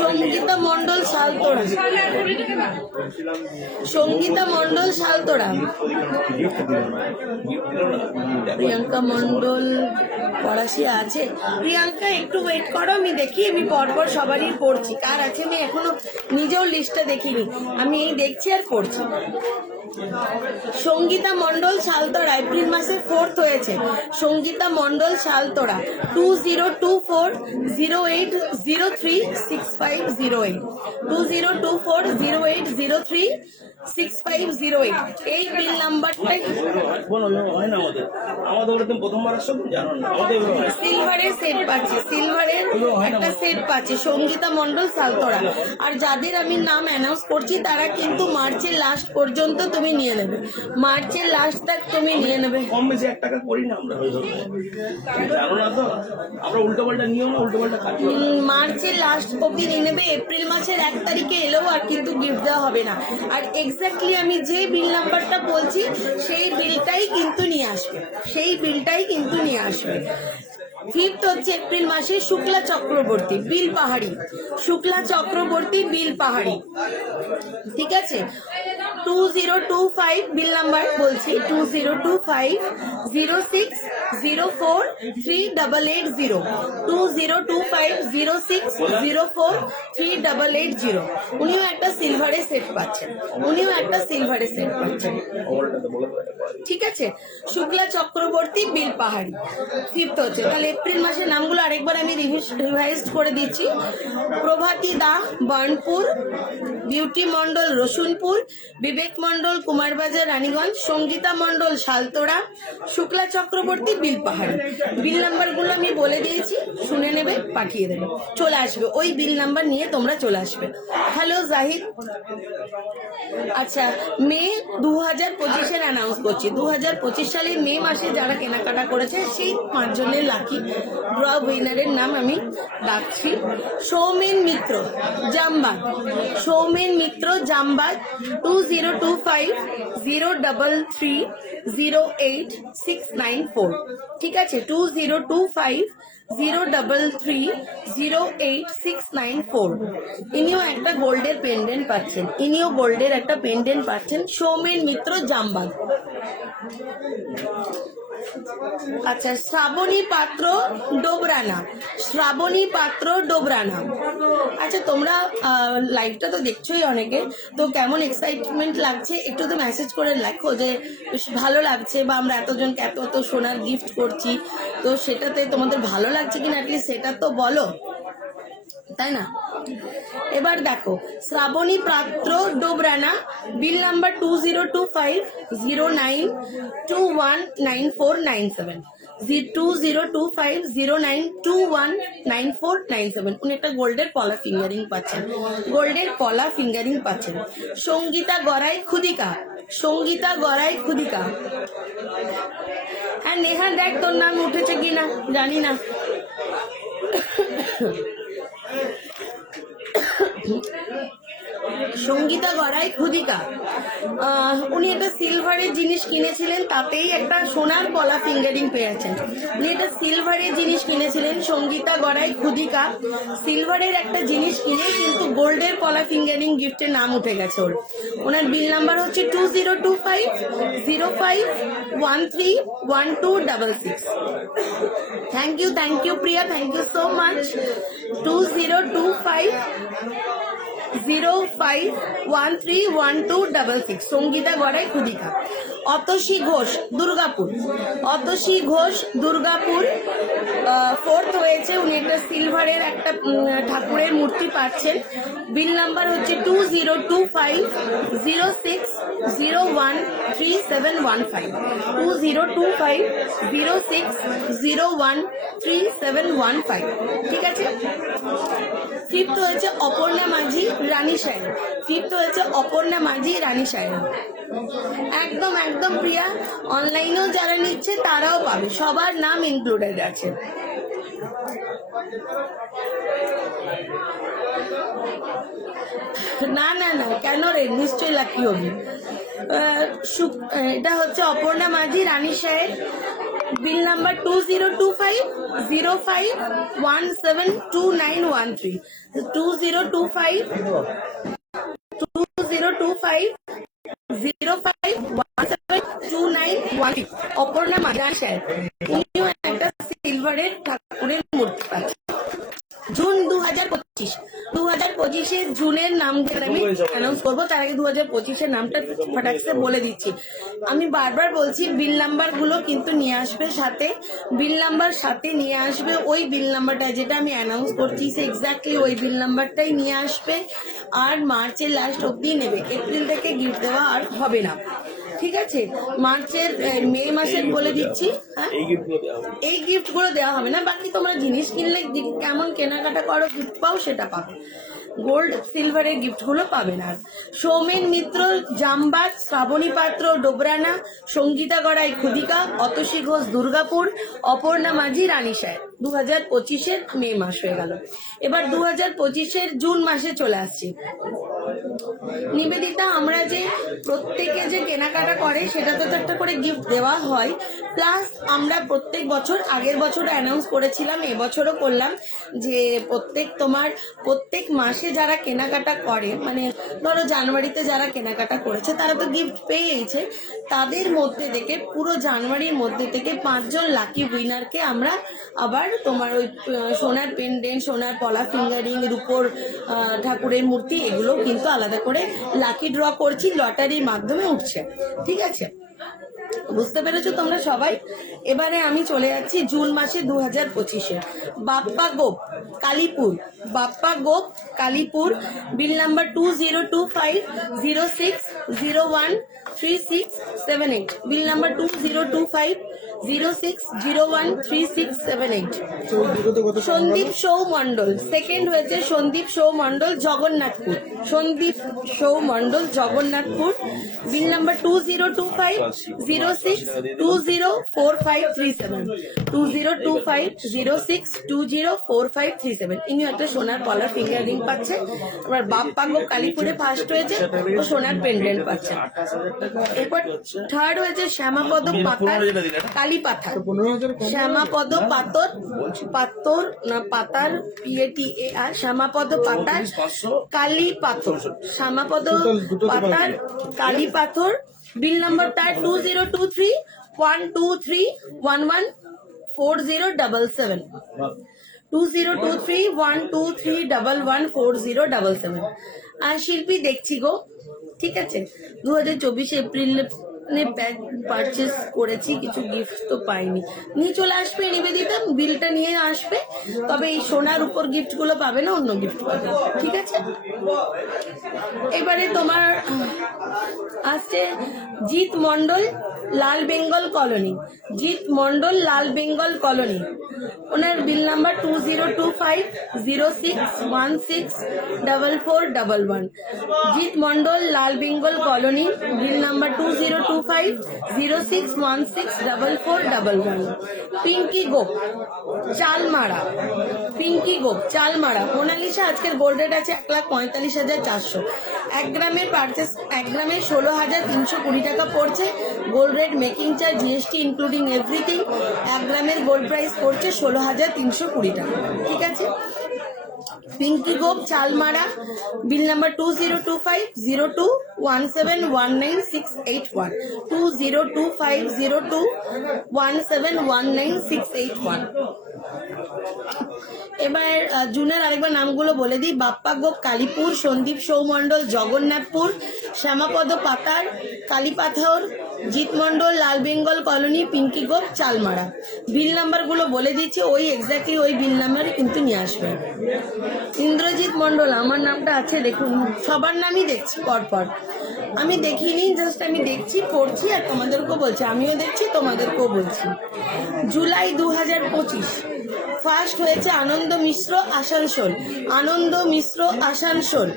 সঙ্গীতা মন্ডল শালতোড়া, সঙ্গীতা মন্ডল শালতোড়া। প্রিয়াঙ্কা মন্ডল পড়াশি আছে। প্রিয়াঙ্কা একটু ওয়েট করো, আমি দেখি, আমি পরপর সবারই পড়ছি, কার আছে আমি এখনো নিজেও লিস্টটা দেখিনি, আমি এই দেখছি আর পড়ছি। সঙ্গীতা মন্ডল শালতোড়া এপ্রিল মাসে 4th হয়েছে, সঙ্গীতা মন্ডল শালতোড়া, 202408036508, 202408036508। এই বিল নাম্বারটাই সিলভারের সেট পাচ্ছে, সিলভারের একটা সেট পাচ্ছে সঙ্গীতা মন্ডল শালতোড়া। আর যাদের আমি নাম অ্যানাউন্স করছি তারা কিন্তু মার্চের লাস্ট পর্যন্ত তুমি নিয়ে নেবে, মার্চের লাস্ট তক তুমি নিয়ে নেবে। কম বেশি 1 টাকা করি না আমরা, জানো না তো, আমরা উল্টোপাল্টা নিয়ম না, উল্টোপাল্টা খাচ্ছি। মার্চের লাস্ট অব্দি নিয়ে নেবে, এপ্রিল মাসের 1 তারিখে এলেও আর কিন্তু গিফট দেওয়া হবে না। আর এক্স্যাক্টলি আমি যে বিল নাম্বারটা বলছি সেই বিলটাই কিন্তু নিয়ে আসবে, সেই বিলটাই কিন্তু নিয়ে আসবে। ফিফথ হচ্ছে এপ্রিল মাসে শুক্লা চক্রবর্তী বিল পাহাড়ি, শুক্লা চক্রবর্তী বিল পাহাড়ি, ঠিক আছে। 2025 বিল নাম্বার বলছি 2025-06-04-3880 2025-06-04-3880। উনিও একটা সিলভারে সেট পাচ্ছেন, উনিও একটা সিলভারে সেট পাচ্ছেন, ঠিক আছে। শুক্লা চক্রবর্তী বিল পাহাড়ি ফিফথ হচ্ছে। তাহলে এপ্রিল মাসের নামগুলো আরেকবার আমি রিভাইজ করে দিচ্ছি। প্রভাতী দা বার্নপুর, বিউটি মন্ডল রসুনপুর, বিবেক মন্ডল কুমারবাজার রানীগঞ্জ, সঙ্গীতা মন্ডল শালতোড়া, শুক্লা চক্রবর্তী বিল পাহাড়ি। বিল নাম্বারগুলো আমি বলে দিয়েছি, শুনে নেবে, পাঠিয়ে দেবে, চলে আসবে ওই বিল নাম্বার নিয়ে তোমরা চলে আসবে। হ্যালো জাহিদ। আচ্ছা, মে 2025-এর অ্যানাউন্স করছি। 2025 সালের মে মাসে যারা কেনাকাটা করেছে সেই 5 জনের লাকি ড্র উইনারের নাম আমি ডাকছি। সৌমেন মিত্র জামবাগ, সৌমেন মিত্র জামবাগ 2025-033-08694, ঠিক আছে। 2025-033-08694। ইনিও একটা গোল্ডের পেন্ডেন্ট পাচ্ছেন, ইনিও গোল্ডের একটা পেন্ডেন্ট পাচ্ছেন, সৌমেন মিত্র জামবাগ। আচ্ছা, শ্রাবণী পাত্র ডোবরানা, শ্রাবণী পাত্র ডোবরানা। আচ্ছা, তোমরা লাইভটা তো দেখছোই অনেকে, তো কেমন এক্সাইটমেন্ট লাগছে একটু তো মেসেজ করে লেখো যে ভালো লাগছে, বা আমরা এতজনকে এত এত সোনার গিফট করছি, তো সেটাতে তোমাদের ভালো লাগছে কিনা অ্যাটলিস্ট সেটা তো বলো, তাই না। এবার দেখো, শ্রাবণী পাত্র ডোবরানা বিল নাম্বার 2025-09219497, 2025-09219497। উনি একটা গোল্ডের পলা ফিঙ্গারিং পাচ্ছেন, গোল্ডের পলা ফিঙ্গারিং পাচ্ছেন। সঙ্গীতা গড়াই খুদিকা, সঙ্গীতা গড়াই খুদিকা। হ্যাঁ নেহা, দেখ তোর নাম উঠেছে কিনা জানি না। সঙ্গীতা গড়াই খুদিকা, উনি একটা সিলভারের জিনিস কিনেছিলেন, তাতেই একটা সোনার পলা ফিঙ্গারিং পেয়েছেন। উনি একটা সিলভারের জিনিস কিনেছিলেন, সঙ্গীতা গড়াই খুদিকা সিলভারের একটা জিনিস কিনে কিন্তু গোল্ডের পলা ফিঙ্গারিং গিফটের নাম উঠে গেছে ওর। ওনার বিল নাম্বার হচ্ছে 2025-05-13-1266। Thank you Priya, thank you so much. 2025-05-13-1266 Sangita Garai Khudika. Atasi Ghosh Durgapur, Atasi Ghosh Durgapur fourth হয়েছে। উনি একটা সিলভারের একটা ঠাকুরের মূর্তি পাচ্ছেন। বিল নাম্বার হচ্ছে 2025-06-01-3715, 2025-06-01-3715, ঠিক আছে। ফিফথ হয়েছে অপর্ণা মাঝি রানী সাহেব, ফিফথ হয়েছে অপর্ণা মাঝি রানী সাহেব। একদম একদম প্রিয়া, অনলাইনেও যারা নিচ্ছে তারাও পাবে, সবার নাম ইনক্লুডেড আছে। না না না, কেন রে, নিশ্চয়ই লাকি হবি। এটা হচ্ছে অপর্ণা মাঝি রানী সাহেব, বিল নাম্বার 2025-05-172913, 2025-05-172913 অপর্ণা মাঝি রানী সাহেব। উনিও একটা সিলভারের ঠাকুরের মূর্তি পাচ্ছে। জুন 2025-এর জুনের নাম আমি অ্যানাউন্স করবো, তার আগে 2025-এর নামটা ফটাকসে বলে দিচ্ছি। আমি বারবার বলছি বিল নাম্বার গুলো কিন্তু নিয়ে আসবে সাথে, বিল নাম্বার সাথে নিয়ে আসবে। ওই বিল নাম্বারটা যেটা আমি অ্যানাউন্স করছি সে এক্স্যাক্টলি ওই বিল নাম্বারটাই নিয়ে আসবে, আর মার্চের লাস্ট অব্দি নেবে। এপ্রিল থেকে গিফট দেওয়া আর হবে না, ঠিক আছে। মার্চের মে মাসের বলে দিচ্ছি, হ্যাঁ এই গিফট গুলো দেওয়া হবে না। বাকি তোমরা জিনিস কিনলে কেমন কেনাকাটা করো গিফট পাও সেটা পাবে, গোল্ড সিলভারের গিফট গুলো পাবে না। সৌমেন মিত্র জামবাগ, শ্রাবণী পাত্র ডোবরানা, সঙ্গীতা গড়াই খুদিকা, অতসী ঘোষ দুর্গাপুর, অপর্ণা মাঝি রানী সাহেব। 2025-এর মে মাস হয়ে গেল, এবার 2025-এর জুন মাসে চলে আসছি। নিবেদিতা, আমরা যে প্রত্যেকে যে কেনাকাটা করে সেটা তো একটা করে গিফট দেওয়া হয়, প্লাস আমরা প্রত্যেক বছর, আগের বছর অ্যানাউন্স করেছিলাম, এবছরও করলাম, যে প্রত্যেক মাসে যারা কেনাকাটা করে, মানে ধরো জানুয়ারিতে যারা কেনাকাটা করেছে তারা তো গিফট পেয়েছে, তাদের মধ্যে থেকে পুরো জানুয়ারির মধ্যে থেকে 5 জন লাকি উইনারকে আমরা আবার তোমার ওই সোনার পেন্ডেন্ট, সোনার পলা ফিঙ্গারিং, রূপোর ঠাকুরের মূর্তি, এগুলো কিন্তু আলাদা করে লাকি ড্র করছি, লটারির মাধ্যমে উঠছে। ঠিক আছে, বুঝতে পেরেছো তোমরা সবাই? এবারে আমি চলে যাচ্ছি জুন মাসে 2025-এ। বাপ্পা গোপ কালীপুর, বাপ্পা গোপ কালীপুর, বিল নাম্বার 202506013678, বিল নাম্বার 202506013678। সন্দীপ সৌ মন্ডল, সেকেন্ড হয়েছে সন্দীপ সৌ মন্ডল, জগন্নাথপুর, সন্দীপ সৌ মন্ডল, জগন্নাথপুর, বিল নাম্বার 202506204537, 202506204537। ইনি একটা সোনার পলার ফিঙ্গার রিং পাচ্ছে। এবার বাপ্পা গো কালীপুরে ফার্স্ট হয়েছে, ও সোনার পেন্ডেন্ট পাচ্ছে। এরপর থার্ড হয়েছে শ্যামাপদ পাতার কালীপাথার, শ্যামাপদ পাতর পাতর না পাতার PATAR, শ্যামাপদ পাতার কালী পাথর, শ্যামাপদ পাতার কালী পাথর, বিল নাম্বার তার 202312311407, 202312311407। আর শিল্পী দেখছি গো, ঠিক আছে, 2024 এপ্রিল পারচেস করেছি, কিছু গিফট তো পাইনি। নিয়ে চলে আসবে নিবেদিতা, বিলটা নিয়ে আসবে, তবে এই সোনার উপর গিফট গুলো পাবে না, অন্য গিফট পাবে। ঠিক আছে, এবারে তোমার আসছে জিৎ মন্ডল, লাল বেঙ্গল কলোনি, জিৎ মন্ডল, লাল বেঙ্গল কলোনি, ওনার বিল নাম্বার 202506164411, জিৎ মন্ডল, লাল বেঙ্গল কলোনি, বিল নাম্বার 202506164411। পিঙ্কি গোপ চালমারা, পিঙ্কি গোপ চালমারা, মোনালিসা আজকের গোল্ড রেট আছে 1,45,400, 1 গ্রামের পার্চেস, 1 গ্রামে 16,320 টাকা পড়ছে। Gold rate making charge GST including everything, 1 গ্রামের গোল্ড প্রাইস পড়ছে 16,320 টাকা। ঠিক আছে, পিঙ্কি গোপ চালমারা, বিল নাম্বার 202502171961, 202502171961। এবার জুনের আরেকবার নামগুলো বলে দিই। বাপ্পা গোপ কালীপুর, সন্দীপ সৌমণ্ডল জগন্নাথপুর, শ্যামাপদ পাতার কালীপাথর, জিৎ মন্ডল লাল বেঙ্গল কলোনি, পিঙ্কি গোপ চালমারা। বিল নাম্বারগুলো বলে দিচ্ছি, ওই এক্স্যাক্টলি ওই বিল নাম্বারে কিন্তু নিয়ে আসবে। ইন্দ্রজিৎ মন্ডল, আমার নামটা আছে দেখুন, সবার নামই দেখছি পরপর, আমি দেখিনি, জাস্ট আমি দেখছি, পড়ছি আর তোমাদেরকেও বলছি, আমিও দেখছি তোমাদেরকেও বলছি। জুলাই 2025 ফার্স্ট হয়েছে আনন্দ মিশ্র আসানসোল, আনন্দ মিশ্র আসানসোল,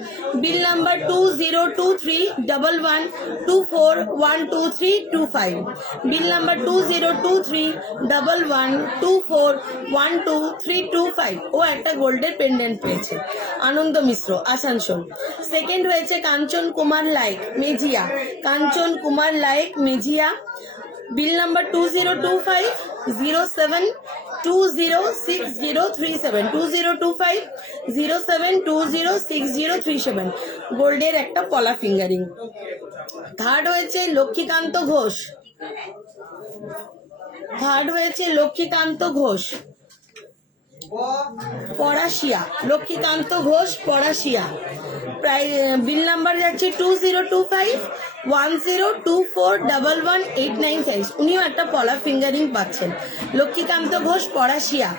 বিল নাম্বার 202311241235, বিল নাম্বার 202311241235। ও একটা গোল্ডের পেন্ডেন্ট পেয়েছে, আনন্দ মিশ্র আসানসোল। সেকেন্ড হয়েছে কাঞ্চন কুমার লাইক মেজিয়া, কাঞ্চন কুমার লাইক মেজিয়া, বিল নাম্বার 202507206037, 202507206037, গোল্ডের একটা পলা ফিঙ্গারিং। থার্ড হয়েছে লক্ষ্মীকান্ত ঘোষ, থার্ড হয়েছে লক্ষ্মীকান্ত ঘোষ পড়াশিয়া, লক্ষ্মীকান্ত ঘোষ পড়াশিয়া, প্রায় বিল নাম্বার যাচ্ছে 202510241189 উনিও একটা পলা ফিঙ্গারিং পাচ্ছেন। লক্ষ্মীকান্ত ঘোষ পড়াশিয়া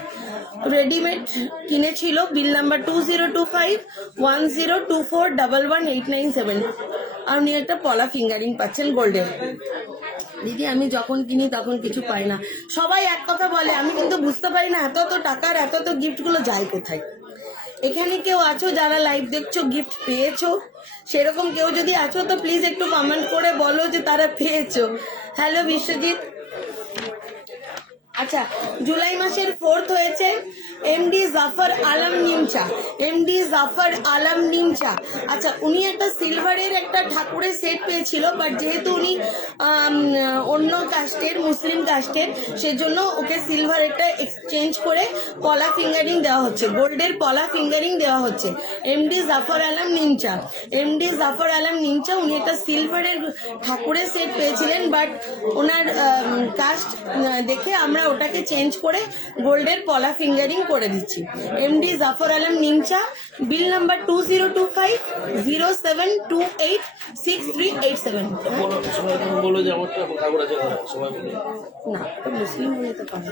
রেডিমেড কিনেছিল, বিল নাম্বার 202510241189 আর উনি একটা পলা ফিঙ্গারিং পাচ্ছেন গোল্ডের। দিদি আমি যখন কিনি তখন কিছু পাই না, সবাই এক কথা বলে, আমি কিন্তু বুঝতে পারি না এত তো টাকার এত তো গিফটগুলো যায় কোথায়। এখানে কেউ আছো যারা লাইভ দেখছো, গিফট পেয়েছো, সেরকম কেউ যদি আছো তো প্লিজ একটু কমেন্ট করে বলো যে তারা পেয়েছো। হ্যালো বিশ্বজিৎ। আচ্ছা, জুলাই মাসের 4th হয়েছে এমডি জাফর আলম নিমচা, এমডি জাফর আলম নিমচা। আচ্ছা, উনি একটা সিলভারের একটা ঠাকুরের সেট পেয়েছিল, বাট যেহেতু উনি অন্য কাস্টের, মুসলিম কাস্টের, সেজন্য ওকে সিলভারেরটা এক্সচেঞ্জ করে পলা ফিঙ্গারিং দেওয়া হচ্ছে, গোল্ডের পলা ফিঙ্গারিং দেওয়া হচ্ছে। এমডি জাফর আলম নিমচা, এমডি জাফর আলম নিমচা, উনি একটা সিলভারের ঠাকুরের সেট পেয়েছিলেন, বাট ওনার কাস্ট দেখে আমরা ওটাকে চেঞ্জ করে গোল্ডের পলা ফিঙ্গারিং করে দিচ্ছি। এমডি জাফর আলম নিমচা, বিল নাম্বার 202507286387। বলো যে আমার ঠাকুর আছে সবাই বলে না, তো মুসলিম হলে তো পাবে।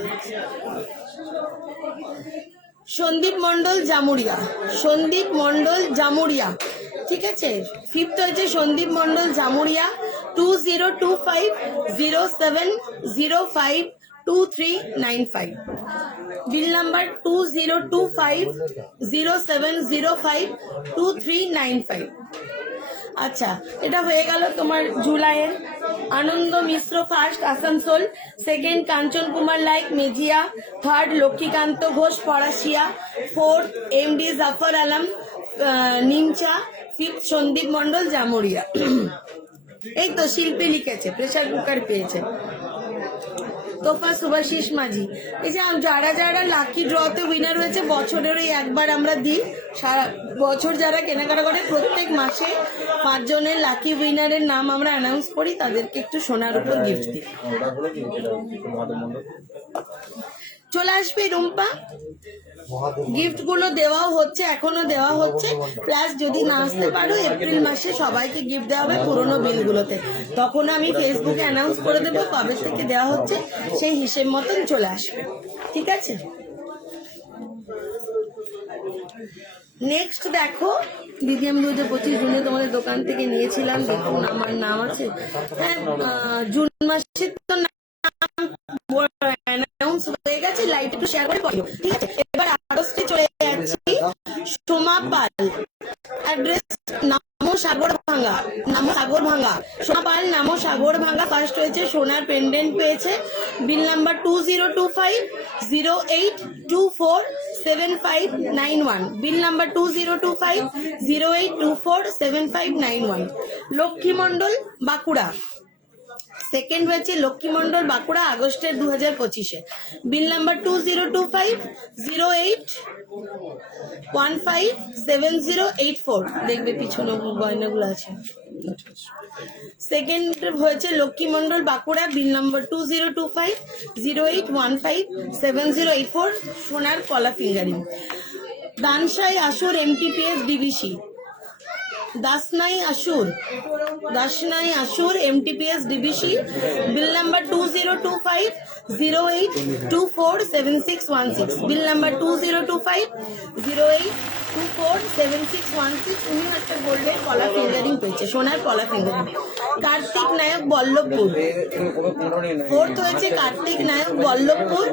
সন্দীপ মন্ডল জামুরিয়া, সন্দীপ মন্ডল জামুরিয়া, ঠিক আছে। ফিফথ হয়েছে সন্দীপ মন্ডল জামুরিয়া, 202507052395, বিল নাম্বার 202507052395। আচ্ছা, এটা হয়ে গেল তোমার জুলাইয়ের। Anand Mishra first Asansol, second Kanchan Kumar Laik Mejia, third Lakshmikanta Ghosh Parashia, fourth MD Jafar Alam Nimcha, fifth Sandip Mondal Jamuria. এই তো শিল্পী লিখেছে, প্রেসার কুকার পেয়েছে। তোফা সুভাশিস মাঝি। এই যে যারা যারা লাকি ড্রতে উইনার হয়েছে, বছরের ওই একবার আমরা দিই, সারা বছর যারা কেনাকাটা করে প্রত্যেক মাসে 5 জনের লাকি উইনারের নাম আমরা অ্যানাউন্স করি, তাদেরকে একটু সোনার উপর গিফট দিই। চলে আসবে রুম্পা, গিফট গুলো দেওয়াও হচ্ছে, এখনো দেওয়া হচ্ছে। প্লাস যদি না আসতে পারো, এপ্রিল মাসে সবাইকে গিফট দেওয়া হবে পুরোনো বিলগুলোতে, তখন আমি ফেসবুকে অ্যানাউন্স করে দেবো কবে থেকে দেওয়া হচ্ছে, সেই হিসেব মতন চলে আসবে, ঠিক আছে। নেক্সট দেখো দিদি, আমি 2025 জুনে তোমাদের দোকান থেকে নিয়েছিলাম, দেখুন আমার নাম আছে। হ্যাঁ, জুন মাসে তো অ্যানাউন্স হয়ে গেছে, লাইট একটু শেয়ার করে পড়ো, ঠিক আছে। এবার আগস্টে চলে যাচ্ছি। সোমা পাল, অ্যাড্রেস নামো সাগর ভাঙ্গা, নামো সাগর ভাঙ্গা, সোমা পাল নামো সাগর ভাঙ্গা, ফার্স্ট হয়েছে, সোনার পেন্ডেন্ট পেয়েছে, বিল নাম্বার 202508247591, বিল নাম্বার 202508247591। লক্ষ্মী মন্ডল বাঁকুড়া, সেকেন্ড হয়েছে লক্ষ্মী মন্ডল বাঁকুড়া, আগস্টের 2025-এ, বিল নাম্বার 202508157084। দেখবে পিছনে গয়নাগুলো আছে। সেকেন্ড হয়েছে লক্ষ্মী মন্ডল বাঁকুড়া, বিল নাম্বার 202508157084, সোনার কলা fingering. Dansai Asur MTPS DVC, Dasnai Asur MTPS DVC, bill number 202508247616, bill number 202508247616। উনি একটা গোল্ডের কলা ফিঙ্গারিং পেয়েছে, সোনার কলা ফিঙ্গারিং। কার্তিক নায়ক বল্লভপুর, ফোর্থ হয়েছে কার্তিক নায়ক বল্লভপুর,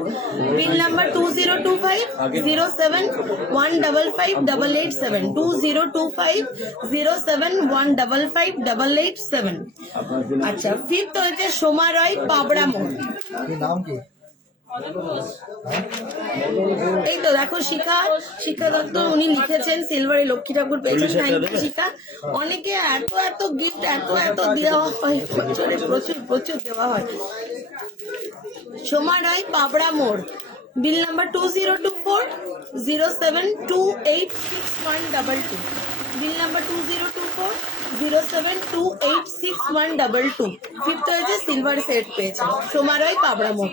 বিল নাম্বার 202507155887, 202507155887। আচ্ছা, ফিফথ হয়েছে সোমা রয় পাবড়া মোড়। এই তো দেখো শিখা দত্ত, উনি লিখেছেন সিলভারে লক্ষ্মী ঠাকুর পেয়েছেন। থ্যাংক ইউ শিখা। অনেকে এত গিফট এত দেওয়া হয়, প্রচুর দেওয়া হয়। সোমা রায় পাবড়া মোড়, বিল নাম্বার 202407286122, বিল নাম্বার 202407286122। ফিফথ হয়েছে সিলভার সেট পেয়েছে, সোমা রায় পাবড়া মোড়।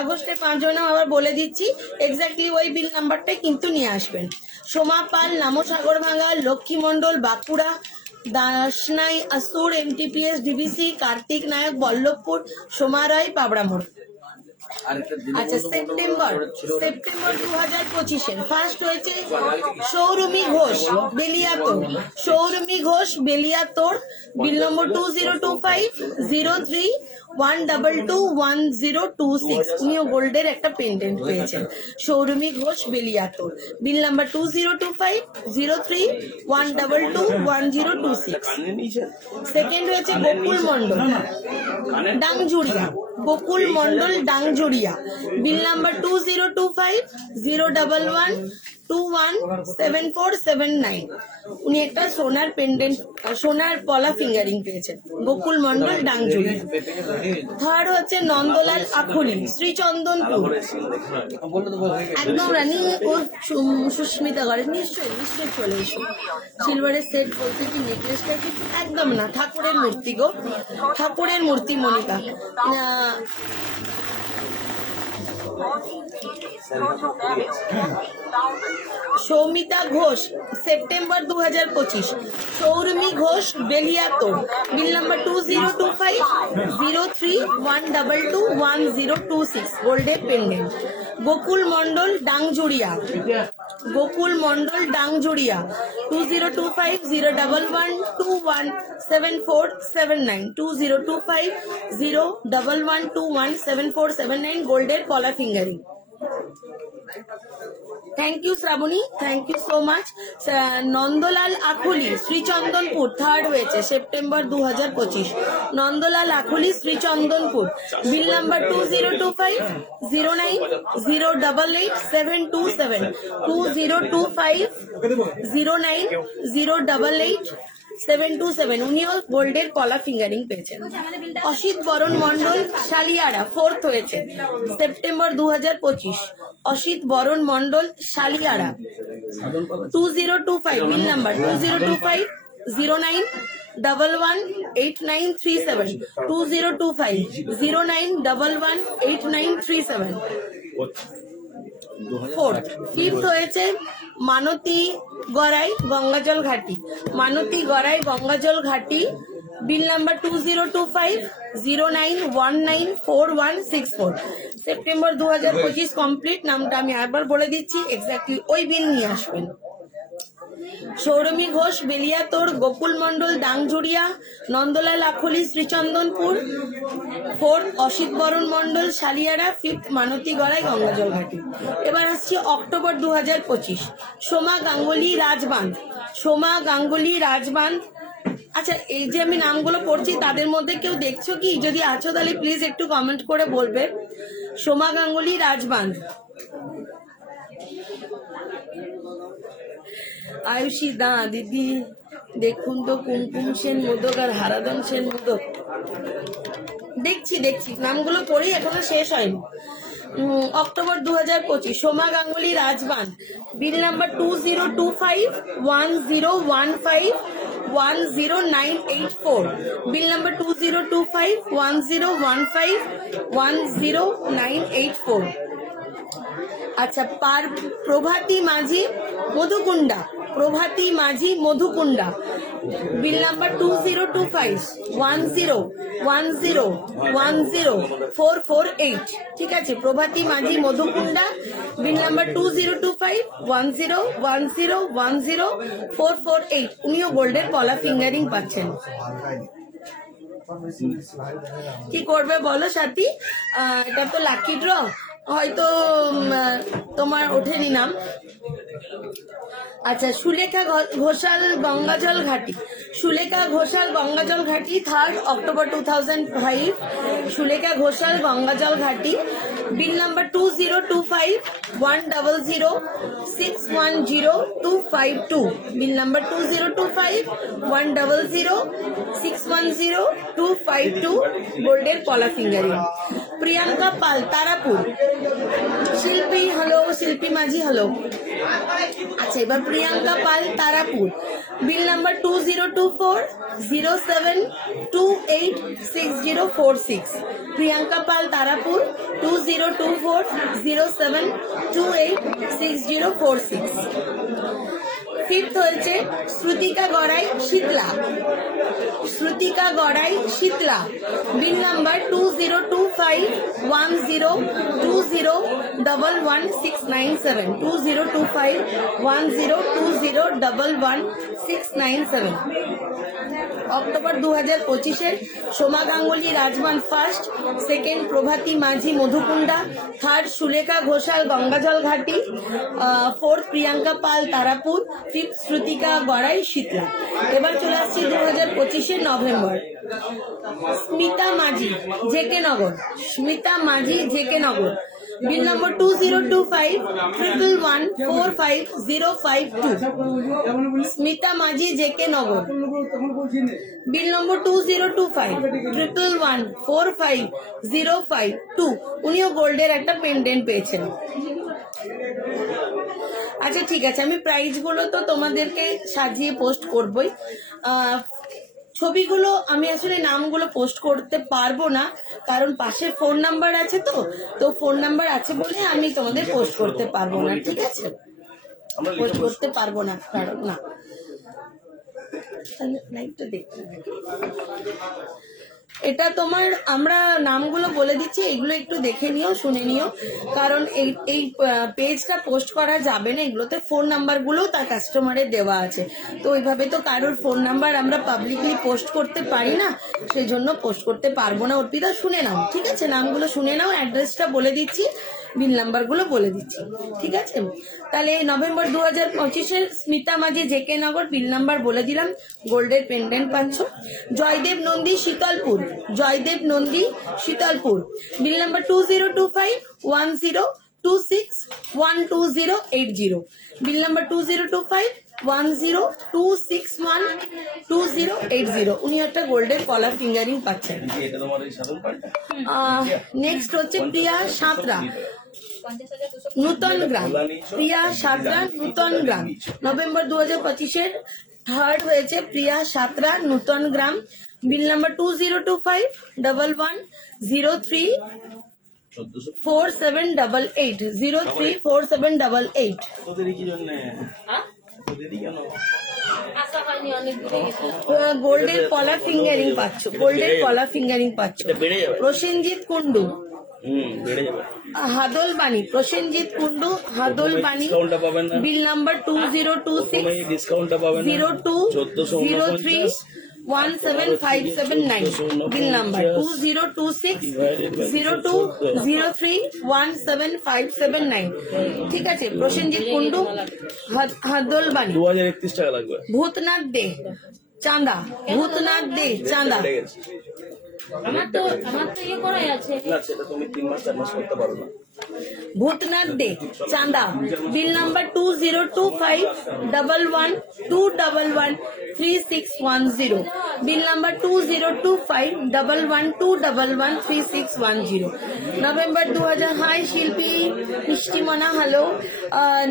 আগস্টের 5 জন আবার বলে দিচ্ছি, এক্স্যাক্টলি ওই বিল নাম্বারটাই কিন্তু নিয়ে আসবেন। সোমা পাল নামো সাগর ভাঙ্গা, লক্ষ্মী মন্ডল বাঁকুড়া, দাসনাই আসুর এমটিপিএস ডিবিসি, কার্তিক নায়ক বল্লভপুর, সোমা রায় পাবড়া মোড়। আচ্ছা, সেপ্টেম্বর 2025-এর ফার্স্ট হয়েছে সৌরমী ঘোষ বেলিয়াতোড়, বিল নম্বর 20250312211026। উনিও গোল্ডের একটা পেন্ডেন্ট পেয়েছেন, সৌরমী ঘোষ বেলিয়াতোড়, বিল নাম্বার 20250312211026। সেকেন্ড হয়েছে গোকুল মন্ডল গোকুল মন্ডল ডাংজুড়িয়া, বিল নাম্বার 2025-011-217479। উনি একটা সোনার পেন্ডেন্ট, সোনার পলা ফিঙ্গারিং পেয়েছেন, গোকুল মন্ডল ডাংজুড়িয়া। থার্ড হচ্ছে নন্দলাল আখুলি, শ্রীচন্দনপুর, একদম রানিং ও সুস্মিতা করে। নিশ্চয়ই নিশ্চয়ই চলে এসো। সিলভারের সেট বলতে কি নেকলেসটা কিছু একদম না, ঠাকুরের মূর্তি গো, ঠাকুরের মূর্তি Monika. Soumita Ghosh, September 2025। Sourami Ghosh, Beliato, bill number 2025-03-122-1026, গোল্ডের পেন্ডেন্ট। গোকুল মন্ডল ডাংজুড়িয়া, গোকুল মন্ডল ডাংজুড়িয়া, 2025-011-217479, 2025-011-217479, গোল্ডের পলা fingering. Thank you Shrabani, thank you so much. Nandalal Akhuli, Shrichandanpur, third হয়েছে, September 2025। Nandalal Akhuli, Shrichandanpur, bill number 2025-09-088-727, 2025-09-088-727। উনিও গোল্ডের পলা ফিঙ্গারিং পেয়েছেন। অসিত বরণ মন্ডল, শালিয়াড়া, ফোর্থ হয়েছে, September 2025। Asit Baran Mondal, Shaliara, 2025, bill number 2025-09-11-8937, 2025-09-11-8937। Fourth. Fifth হয়েছে মানতী গড়াই, গঙ্গাজল ঘাটি, মানতী গড়াই, গঙ্গাজল ঘাটি, বিল নাম্বার 2025-09-194164, সেপ্টেম্বর 2025 কমপ্লিট। নামটা আমি আবার বলে দিচ্ছি, এক্স্যাক্টলি ওই বিল নিয়ে আসবেন। সৌরমী ঘোষ, বেলিয়াতোর, গোকুল মন্ডল ডাংজুড়িয়া, নন্দলাল আখলি, শ্রীচন্দনপুর, ফোর্থ অসিত বরণ মন্ডল, শালিয়ারা, ফিফথ মানতী গড়াই, গঙ্গাজল ঘাটি। এবার আসছি অক্টোবর 2025। সোমা গাঙ্গুলি, রাজবাঁধ, সোমা গাঙ্গুলি, রাজবাঁধ। আচ্ছা, এই যে আমি নামগুলো পড়ছি তাদের মধ্যে কেউ দেখছো কি? যদি আছো তাহলে প্লিজ একটু কমেন্ট করে বলবে। সোমা গাঙ্গুলি, রাজবাঁধ। আয়ুষী দা দিদি, দেখুন তো কুমকুম সেন মোদক আর হারাদন সেন মোদক। দেখছি দেখছি, নামগুলো পড়েই এখনো শেষ হয়নি। অক্টোবর 2025, সোমা গাঙ্গুলি, রাজবাঁধ, বিল নাম্বার 2025-1015-10984, বিল নাম্বার 2025-1015-10984। আচ্ছা, প্রভাতী মাঝি, মধুকুন্ডা, প্রভাতী মাঝি, মধুকুন্ডা, বিল নাম্বার 2025-101010-448। ঠিক আছে, প্রভাতী মাঝি, মধুকুন্ডা, বিল নাম্বার 2025-101010-448। উনিও গোল্ডের পলা ফিঙ্গারিং পাচ্ছেন। কি করবে বলো সাথী? এটা তো লাকি ড্র, হয়তো তোমার ওঠেনি নাম। আচ্ছা, সুলেখা ঘোষাল, গঙ্গাজল ঘাটি, সুলেখা ঘোষাল, গঙ্গাজল ঘাটি, 3rd অক্টোবর 2005। সুলেখা ঘোষাল, গঙ্গাজল ঘাটি, বিল নাম্বার 2025-100-610-252, বিল নাম্বার 2025-100-610-252, গোল্ডের পলা ফিঙ্গারিং। প্রিয়াঙ্কা পাল, তারাপুর, শিল্পী হলো, শিল্পী মাঝি হলো। আচ্ছা, এবার Priyanka Pal, Tarapur, bill number 2024-07286046, Priyanka Pal, Tarapur, 2024-07286046। Fifth হয়েছে Shrutika Garai, Shitala, Shrutika Garai, Shitala, bill number 2025-1020-11-697, 2025-1020-11-697। October 2025-এর Soma Ganguly, Rajbandh, 1st, 2nd Prabhati Majhi, Madhukunda, 3rd Sulekha Ghoshal, গঙ্গাজল ঘাটি, 4th প্রিয়াঙ্কা পাল, তারাপুর, 5th শ্রুতিকা গড়াই, শীতলা। এবার চলে আসছি 2025-এর নভেম্বর। স্মিতা মাঝি, জেকে নগর। স্মিতা মাঝি, জেকে নগর। বিল নম্বর 202511145052। স্মিতা মাঝি, জেকে নগর। বিল নম্বর 202511145052। উনিও গোল্ডের একটা পেন্ডেন্ট পেয়েছেন। আচ্ছা ঠিক আছে, আমি প্রাইজগুলো তো তোমাদেরকে সাজিয়ে পোস্ট করবই। ছবিগুলো আমি আসলে নামগুলো পোস্ট করতে পারবো না, কারণ পাশে ফোন নাম্বার আছে, তো ফোন নাম্বার আছে বলে আমি তোমাদের পোস্ট করতে পারবো না, ঠিক আছে? পোস্ট করতে পারবো না, কারণ না লাইভটা দেখতে। এটা তোমার, আমরা নামগুলো বলে দিচ্ছি, এগুলো একটু দেখে নিও, শুনে নিও, কারণ এই পেজটা পোস্ট করা যাবে না, এগুলোতে ফোন নাম্বারগুলোও তার কাস্টমারের দেওয়া আছে। তো ওইভাবে তো কারোর ফোন নাম্বার আমরা পাবলিকলি পোস্ট করতে পারি না, সেই জন্য পোস্ট করতে পারবো না। অর্পিতা শুনে নাও, ঠিক আছে? নামগুলো শুনে নাও, অ্যাড্রেসটা বলে দিচ্ছি, বিল নাম্বারগুলো বলে দিচ্ছি, ঠিক আছে? তাহলে নভেম্বর 2025-এর স্মিতা মাঝি, জেকে নগর, বিল নাম্বার বলে দিলাম, গোল্ডের পেন্ডেন্ট পাচ্ছ। জয়দেব নন্দী, শীতলপুর। জয়দেব নন্দী, শীতলপুর। বিল নাম্বার 20251026128080। বিল নাম্বার 20251026128080। উনি একটা গোল্ডের কলার ফিঙ্গারিং পাচ্ছেন। এটা তোমার এই সাধারণ পাল্টা। নেক্সট হচ্ছে প্রিয়া সাঁতরা, নূতন গ্রাম। প্রিয়া সাঁতরা, নূতন গ্রাম। নভেম্বর 2025-এর থার্ড হয়েছে প্রিয়া সাঁতরা, নূতন গ্রাম। বিল নাম্বার 202511034788। 034788। ওদেরই কি জন্য? ওদেরই কেন? গোল্ডের কলার ফিঙ্গারিং পাচ্ছ, গোল্ডের কলার ফিঙ্গারিং পাচ্ছ। বেড়ে যাবে। প্রসেনজিৎ কুন্ডু, বেড়ে যাবে। হাদলবাণী। প্রসেনজিৎ কুন্ডু, হাদলবাণী। ডিসকাউন্টটা পাবেন না। বিল নাম্বার 2026 ডিসকাউন্টটা পাবেন না। 0203175779। বিল নাম্বার 20260203175779। ঠিক আছে, প্রসেনজিৎ কুন্ডু, হাদলবাণী। 2031 টাকা লাগবে। ভূতনাথ দে, চাঁদা। ভূতনাথ দে, চাঁদা। আমার তো ইয়ে করাই আছে। না, সেটা তুমি 3 মাস 4 মাস করতে পারো না। ভূতনাথ দে, চাঁদা। বিল নাম্বার 20251112113610। বিল নাম্বার 20251112113610। নভেম্বর 2000। হাই শিল্পী, মিষ্টিমনা, হ্যালো।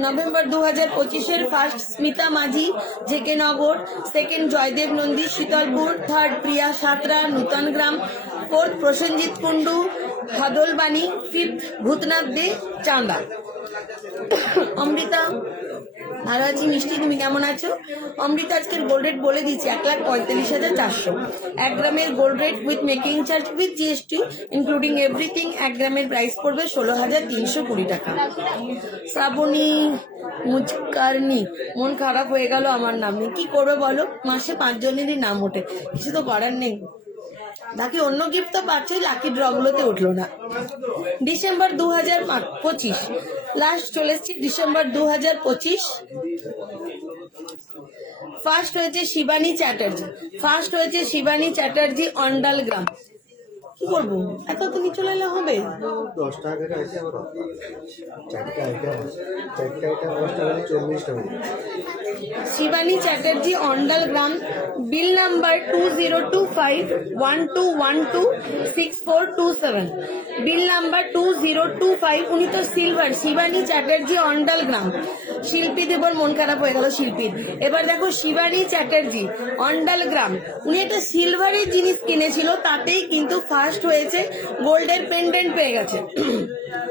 নভেম্বর 2025-এর ফার্স্ট স্মিতা মাঝি, জেকে নগর। সেকেন্ড জয়দেব নন্দী, শীতলপুর। থার্ড প্রিয়া সাঁতরা, নূতন গ্রাম। ফোর্থ প্রসেনজিৎ কুন্ডু, হাদলবাণী। ফিফথ ভূতনাথ দে, চাঁদা। অমৃতা, ভালো আছি মিষ্টি, তুমি কেমন আছো? অমৃতা, আজকের গোল্ড রেট বলে দিচ্ছি, 1,45,400। 1 গ্রামের gold rate with making charge with GST including everything 1 গ্রামের প্রাইস পড়বে 16,320 টাকা। শ্রাবণী মুচকারনি, মন খারাপ হয়ে গেল আমার নামে, কি করবে বলো? মাসে 5 জনেরই নাম ওঠে, কিছু তো করার নেই। বাকি অন্য গিফট তো পাচ্ছই, লাকি ড্রগুলোতে উঠলো না। ডিসেম্বর 2025, লাস্ট চলে এসেছি ডিসেম্বর 2025। ফার্স্ট হয়েছে শিবানী চ্যাটার্জি। ফার্স্ট হয়েছে শিবানী চ্যাটার্জি, অন্ডাল গ্রাম। কি করবো, এত তো নিচে চলে এলে হবে? 10 টাকা করে আছে, আবার 4টা আইটেম, 4টা আইটেম 10 টাকা করে 40 টাকা। শিবানী চ্যাটার্জি, অন্ডাল গ্রাম। বিল নাম্বার 202512126427। বিল নাম্বার 2025। উনি তো সিলভার। শিবানী চ্যাটার্জি, অন্ডাল গ্রাম। শিল্পী দেবর, মন খারাপ হয়ে গেল শিল্পীর। এবার দেখো শিবানী চ্যাটার্জি, অন্ডাল গ্রাম। উনি একটা সিলভারের জিনিস কিনেছিল, তাতেই কিন্তু ফার্স্ট হয়েছে, গোল্ডের পেন্ডেন্ট পেয়ে গেছে।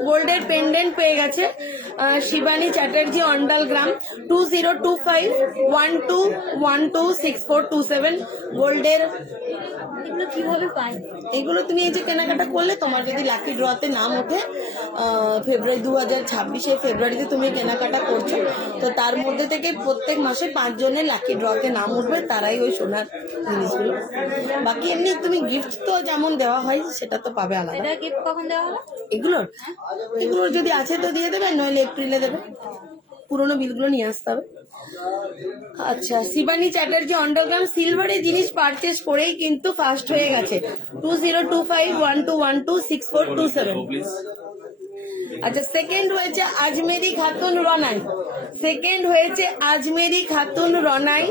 গোল্ডের পেন্ডেন্ট পেয়ে গেছে শিবানী চ্যাটার্জি, অন্ডাল গ্রাম। 202512126427 গোল্ডের। এগুলো কিভাবে পাই? এগুলো তুমি এই যে কেনাকাটা করলে, তোমার যদি লাকি ড্রতে নাম ওঠে, ফেব্রুয়ারি 2026 ফেব্রুয়ারিতে তুমি কেনাকাটা করছো, তো তার মধ্যে থেকে প্রত্যেক মাসে 5 জনের লাকি ড্রতে নাম উঠবে, তারাই ওই সোনার জিনিসগুলো। বাকি এমনি তুমি গিফট তো যেমন দেওয়া হয় সেটা তো পাবে আলাদা। এটা গিফট কখন দেওয়া হবে? এগুলোর যদি আছে তো দিয়ে দেবে, নইলে এপ্রিলে দেবে। পুরোনো বিলগুলো নিয়ে আসতে হবে। আচ্ছা, শিবানী চ্যাটার্জি অন্ডারগ্রাম সিলভারের জিনিস পারচেস করেই কিন্তু ফার্স্ট হয়ে গেছে 202512126427। আচ্ছা, সেকেন্ড হয়েছে আজমেরি খাতুন রনাই, সেকেন্ড হয়েছে আজমেরি খাতুন রনাই।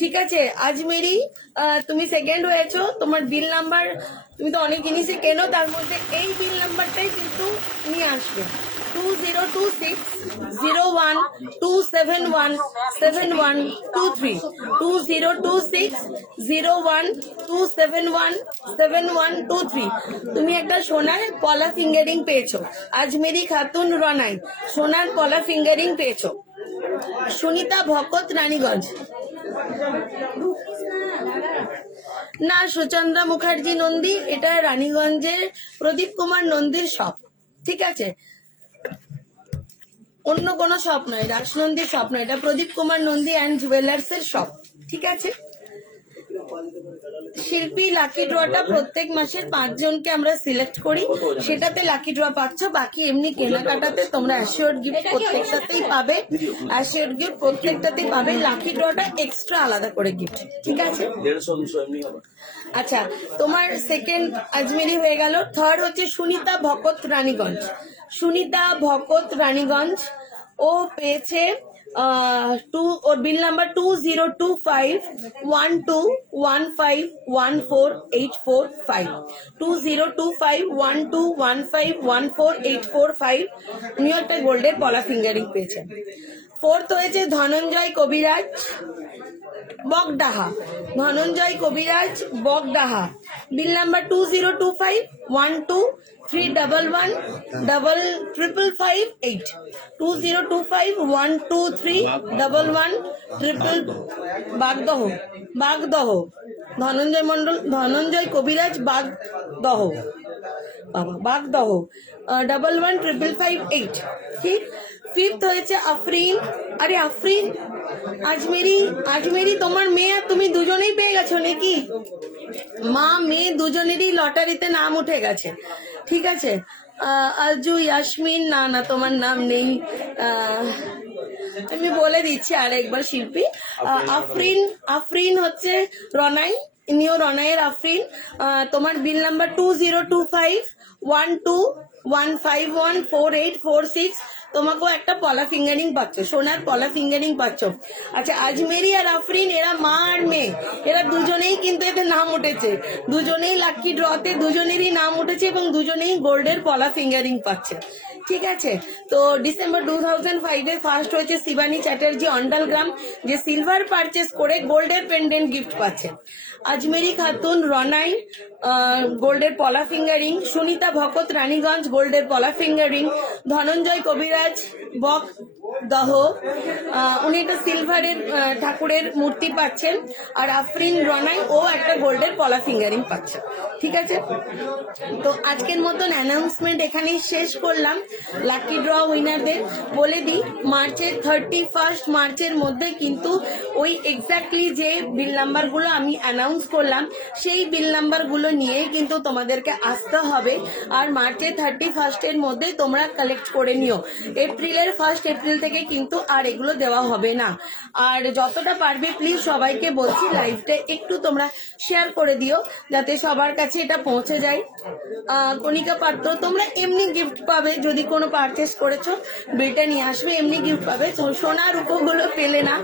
ঠিক আছে, আজমেরি তুমি সেকেন্ড হয়েছো। তোমার বিল নাম্বার, তুমি তো অনেক জিনিসই কেনো, তার মধ্যে এই বিল নাম্বারটাই কিন্তু নিয়ে আসবে 202601271712 202601271712। তুমি একটা সোনার পলা ফিঙ্গারিং পেয়েছো, আজমেরি খাতুন রনাই সোনার পলা ফিঙ্গারিং পেয়েছো। সুনিতা ভকত রানীগঞ্জ, না সুচন্দ্রা মুখার্জি নন্দী, এটা রানীগঞ্জের প্রদীপ কুমার নন্দীর শপ। ঠিক আছে, অন্য কোনো শপ নয়, রাজনন্দীর শপ নয়, এটা প্রদীপ কুমার নন্দী অ্যান্ড জুয়েলার্স এর শপ। ঠিক আছে, শিল্পী লাকি ড্রটা প্রত্যেক মাসের 5 জনকে আমরা সিলেক্ট করি, সেটাতে লাকি ড্র পাচ্ছ। বাকি এমনি কেনাকাটাতে তোমরা অ্যাসিওর গিফট প্রত্যেকটাতেই পাবে, অ্যাসিওর গিফট প্রত্যেকটাতেই পাবে, লাকি ড্রটা এক্সট্রা আলাদা করে গিফট। ঠিক আছে, 150 এমনি হবে। আচ্ছা, তোমার সেকেন্ড আজমেরি হয়ে গেল। থার্ড হচ্ছে সুনিতা ভকত রানীগঞ্জ, সুনিতা ভকত রানীগঞ্জ, ও পেয়েছে ওর বিল নাম্বার 202512151485 202512151485। উনিও একটা গোল্ডের পলা ফিঙ্গারিং পেয়েছেন। ফোর্থ হয়েছে ধনঞ্জয় কবিরাজ বগডাহা, ধনঞ্জয় কবিরাজ বগডাহা, বিল নাম্বার 202512351558 2025123515 বাগদহ, বাগদহ, ধনঞ্জয় মন্ডল, ধনঞ্জয় কবিরাজ বাগদহ, বাবা বাগদহ 111558। ঠিক। ফিফথ হয়েছে আফরিন, আরে আফরিন আজমেরি, আজমেরি তোমার মেয়ে আর তুমি দুজনেই পেয়ে গেছো নাকি? মা মেয়ে দুজনেরই লটারিতে নাম উঠে গেছে। ঠিক আছে, আরজু ইয়াসমিন, না না তোমার নাম নেই, আমি বলে দিচ্ছি আরেকবার। শিল্পী আফরিন, আফরিন হচ্ছে রনাই, ইনিও রনাইয়ের আফরিন। তোমার বিল নাম্বার 20251215148446। তোমাকেও একটা পলা ফিঙ্গারিং পাচ্ছ, সোনার পলা ফিঙ্গারিং পাচ্ছ। আচ্ছা, আজমেরি আর আফরিন এরা মা আর মেয়ে, এরা দুজনেই কিন্তু এতে নাম উঠেছে, দুজনেই লাকি ড্রতে দুজনেরই নাম উঠেছে এবং দুজনেই গোল্ডের পলা ফিঙ্গারিং পাচ্ছে। ঠিক আছে, তো ডিসেম্বর 2005-এ ফার্স্ট হয়েছে শিবানী চ্যাটার্জি অন্ডালগ্রাম, যে সিলভার পারচেস করে গোল্ডের পেন্ডেন্ট গিফট পাচ্ছে। আজমেরি খাতুন রনাই গোল্ডের পলা ফিঙ্গারিং, সুনিতা ভকত রানীগঞ্জ গোল্ডের পলা ফিঙ্গারিং, ধনঞ্জয় কবিরাজ বক দহ উনি একটা সিলভারের ঠাকুরের মূর্তি পাচ্ছেন, আর আফরিন রনাই ও একটা গোল্ডের পলা ফিঙ্গারিং পাচ্ছে। ঠিক আছে, তো আজকের মতন অ্যানাউন্সমেন্ট এখানেই শেষ করলাম। লাকি ড্র উইনারদের বলে দিই, মার্চের 31 মার্চের মধ্যে কিন্তু ওই এক্স্যাক্টলি যে বিল নাম্বারগুলো আমি অ্যানাউন্স করলাম সেই বিল নাম্বারগুলো নিয়ে কিন্তু তোমাদেরকে আসতে হবে, আর মার্চের 31 মধ্যে তোমরা কালেক্ট করে নিও। এপ্রিলের 1 এপ্রিল থেকে কিন্তু আর এগুলো দেওয়া হবে না। আর যতটা পারবে প্লিজ সবাইকে বলছি লাইভটা একটু তোমরা শেয়ার করে দিও যাতে সবার কাছে এটা পৌঁছে যায়। কণিকা পাত্র, তোমরা এমনি গিফট পাবে, যদি কোনো পারচেস করেছো বিলটা নিয়ে আসবে, এমনি গিফট পাবে। সোনার উপগুলো পেলে না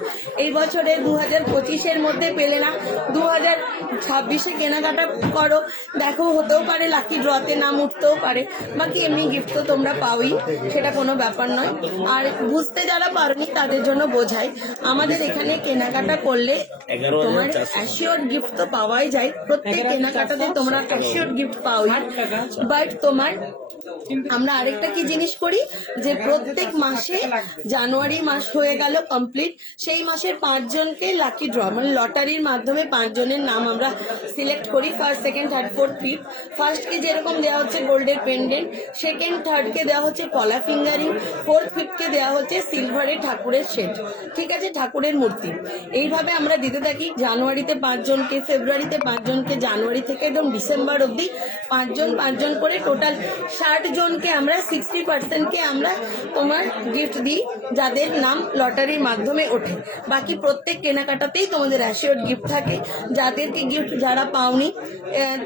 এই বছরে, 2025-এর মধ্যে পেলে না, 2026-এ কেনাকাটা করো, দেখো হতেও পারে লাকি ড্রতে নাম উঠতেও পারে, বাকি এমনি গিফট তো তোমরা পাওই, সেটা কোনো ব্যাপার নয়। আর বুঝতে যারা পারোনি তাদের জন্য বোঝাই, আমাদের এখানে কেনাকাটা করলে তোমার অ্যাসিওর গিফট তো পাওয়াই যায়, প্রত্যেক কেনাকাটাতে তোমরা অ্যাসিওর গিফট পাওই। বাট তোমার আমরা আরেকটা কি জিনিস করি, যে প্রত্যেক মাসে, জানুয়ারি মাস হয়ে গেল কমপ্লিট, সেই মাসের 5 জনকে লাকি ড্র মানে লটারির মাধ্যমে 5 জনের নাম আমরা সিলেক্ট করি, first, second, third, fourth, fifth. ফার্স্টকে যেরকম দেওয়া হচ্ছে গোল্ডের পেন্ডেন্ট, সেকেন্ড থার্ডকে দেওয়া হচ্ছে পলা ফিঙ্গারিং, ফোর্থ ফিফথকে দেওয়া হচ্ছে সিলভারের ঠাকুরের সেট, ঠিক আছে, ঠাকুরের মূর্তি। এইভাবে আমরা দিতে থাকি। জানুয়ারিতে 5 জনকে, ফেব্রুয়ারিতে 5 জনকে, জানুয়ারি থেকে একদম ডিসেম্বর অবধি 5 জন করে টোটাল 60 জনকে আমরা 60%কে আমরা তোমার গিফট দিই, যাদের নাম লটারির মাধ্যমে ওঠে। বাকি প্রত্যেক কেনাকাটাতেই তোমাদের অ্যাসিওর গিফট থাকে। যাদেরকে গিফট যারা পাওনি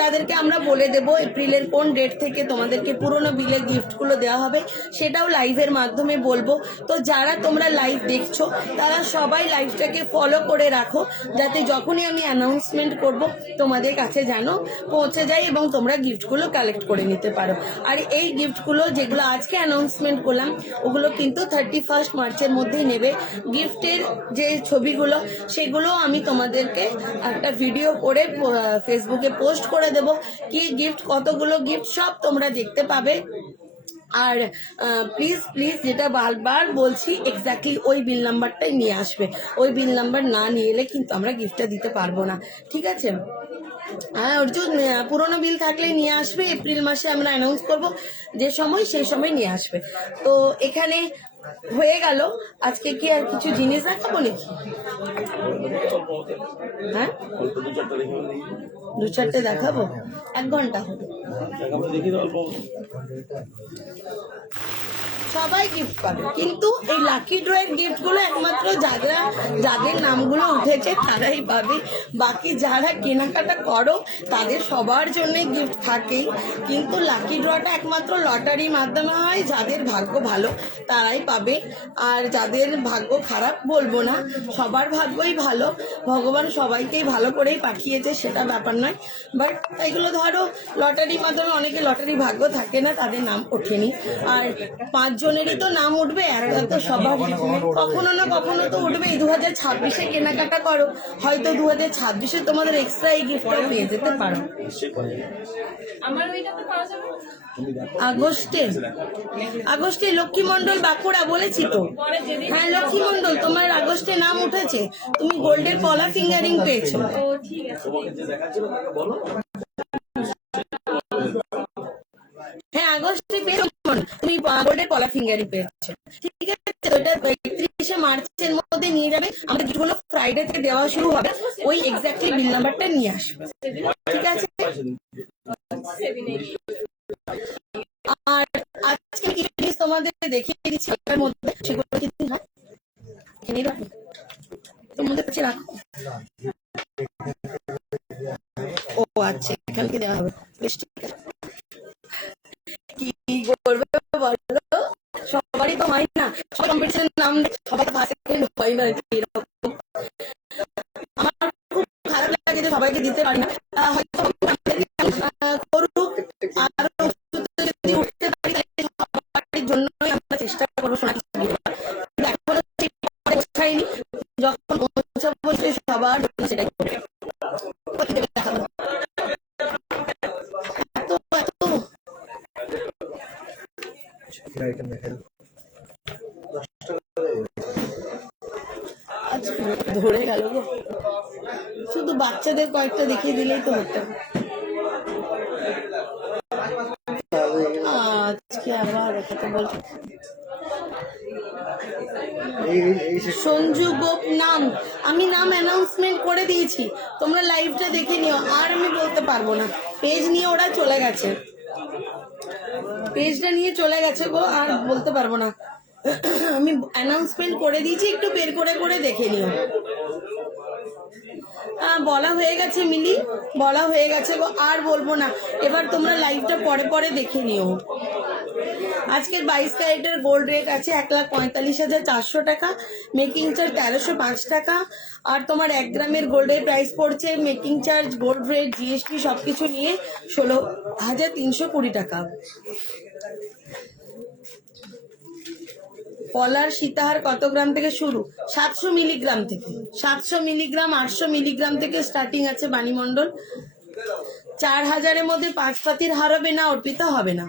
তাদেরকে আমরা বলে দেবো এপ্রিলের কোন ডেট থেকে তোমাদেরকে পুরোনো বিলের গিফটগুলো দেওয়া হবে, সেটাও লাইভের মাধ্যমে বলবো। তো যারা তোমরা লাইভ দেখছো তারা সবাই লাইভটাকে ফলো করে রাখো, যাতে যখনই আমি অ্যানাউন্সমেন্ট করব তোমাদের কাছে যেন পৌঁছে যায় এবং তোমরা গিফটগুলো কালেক্ট করে নিতে পারো। আর এই গিফটগুলো যেগুলো আজকে অ্যানাউন্সমেন্ট করলাম ওগুলো কিন্তু 31 মার্চের মধ্যেই নেবে। গিফটের যে ছবিগুলো সেগুলো আমি তোমাদেরকে একটা ভিডিও করে ফেসবুকে পোস্ট করে দেব, কি গিফট, কতগুলো গিফট সব তোমরা দেখতে পাবে। আর প্লিজ প্লিজ যেটা বারবার বলছি, এক্স্যাক্টলি ওই বিল নাম্বারটাই নিয়ে আসবে। ওই বিল নাম্বার না নিয়ে এলে কিন্তু আমরা গিফটটা দিতে পারবো না, ঠিক আছে? হ্যাঁ অর্জুন, পুরোনো বিল থাকলে নিয়ে আসবে। এপ্রিল মাসে আমরা অ্যানাউন্স করব যে সময়, সেই সময় নিয়ে আসবে। তো এখানে হয়ে গেল। আজকে কি আর কিছু জিনিস দেখাবো নাকি? হ্যাঁ, 2-4টে দেখাবো, 1 ঘন্টা হবে। দেখি তো অল্প সবাই গিফট পাবে, কিন্তু এই লাকি ড্রয়ের গিফটগুলো একমাত্র যাদের নামগুলো উঠেছে তারাই পাবে। বাকি যারা কেনাকাটা করো তাদের সবার জন্য গিফট থাকেই, কিন্তু লাকি ড্রটা একমাত্র লটারির মাধ্যমে হয়। যাদের ভাগ্য ভালো তারাই পাবে, আর যাদের ভাগ্য খারাপ বলবো না, সবার ভাগ্যই ভালো, ভগবান সবাইকেই ভালো করেই পাঠিয়েছে, সেটা ব্যাপার নয়। বাট এগুলো ধরো লটারির মাধ্যমে অনেকে লটারি ভাগ্য থাকে না, তাদের নাম ওঠেনি। আর 5 জনেরই তো নাম উঠবে, এত সবার কখনো না কখনো তো উঠবেই। 2026-এ কেনাকাটা করো, হয়তো 2026-এ তোমাদের এক্সট্রা এই গিফটটা পেয়ে যেতে পারো। আমার ওইটাতে পাওয়া যাবে আগস্টে লক্ষ্মী মন্ডল বাঁকুড়া বলেছি তো। হ্যাঁ লক্ষ্মী মন্ডল, তোমার আগস্টে নাম উঠেছে, তুমি গোল্ডের পলা ফিঙ্গারিং পেয়েছো। হ্যাঁ আগস্টে পেয়েছো, তুমি গোল্ডের পলা ফিঙ্গারিং পেয়েছো, ঠিক আছে? ওটা 31শে মার্চের মধ্যে নিয়ে যাবে। আমাদের যেগুলো ফ্রাইডে থেকে দেওয়া শুরু হবে, ওই এক্স্যাক্টলি বিল নাম্বারটা নিয়ে আসবে, ঠিক আছে? আর আজকে কিছু জিনিস তোমাদের দেখিয়ে দিচ্ছি এর মধ্যে, সেগুলো কিন্তু না এখানে রাখো, তোমাদের কাছে রাখো। ও আচ্ছা, এখানকে দেওয়া হবে, বেশ ঠিক আছে। কি করবে বলো, সবারই তো হয় না, সব কম্পিটিশন নাম সবাই ফার্স্ট সেকেন্ড হয় না, এরকম আমার খুব খারাপ লাগে যে সবাইকে দিতে পারি না। হয়তো করুক, আরো যদি উঠতে পারি সবার জন্যই আমরা চেষ্টা করবো শোনার, এখনো পৌঁছায়নি, যখন পৌঁছাবো সবার জন্য সেটাই করবো। ধরে গেল গো, শুধু বাচ্চাদের কয়েকটা দেখিয়ে দিলেই তো হতো। আজকে আবার কথা বলছি, সঞ্জু গোপ নাম, আমি নাম অ্যানাউন্সমেন্ট করে দিয়েছি, তোমরা লাইভটা দেখে নিও। আর আমি বলতে পারবো না, পেজ নিয়ে ওরা চলে গেছে, পেজটা নিয়ে চলে গেছে গো, আর বলতে পারবো না। আমি অ্যানাউন্সমেন্ট করে দিয়েছি, একটু বের করে করে দেখে নিও। বলা হয়ে গেছে মিলি, বলা হয়ে গেছে গো, আর বলবো না। এবার তোমরা লাইভটা পরে পরে দেখে নিও। আজকের 22 ক্যারেটের গোল্ড রেট আছে 1,45,400 টাকা, মেকিং চার্জ 1305 টাকা। আর তোমার 1 গ্রামের গোল্ডের প্রাইস পড়ছে making charge, gold rate, GST সবকিছু নিয়ে 16,320 টাকা। পলার সীতাহার কত গ্রাম থেকে শুরু? 700 মিলিগ্রাম থেকে, 700 মিলিগ্রাম, 800 মিলিগ্রাম থেকে স্টার্টিং আছে বাণীমণ্ডল। 4000-এর মধ্যে 5 পাতির হার হবে না, অর্পিতা হবে না।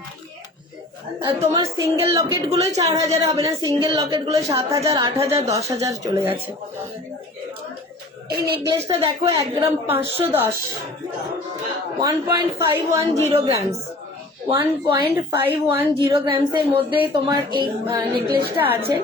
তোমার সিঙ্গেল লকেট গুলোই 4000 হবে না, সিঙ্গেল লকেট গুলো 7000, 8000, 10,000 চলে গেছে। এই নেকলেসটা দেখো 1 গ্রাম 510, 1.510 গ্রামস, 1.510 গ্রামসের মধ্যে তোমার এই নেকলেসটা আছে।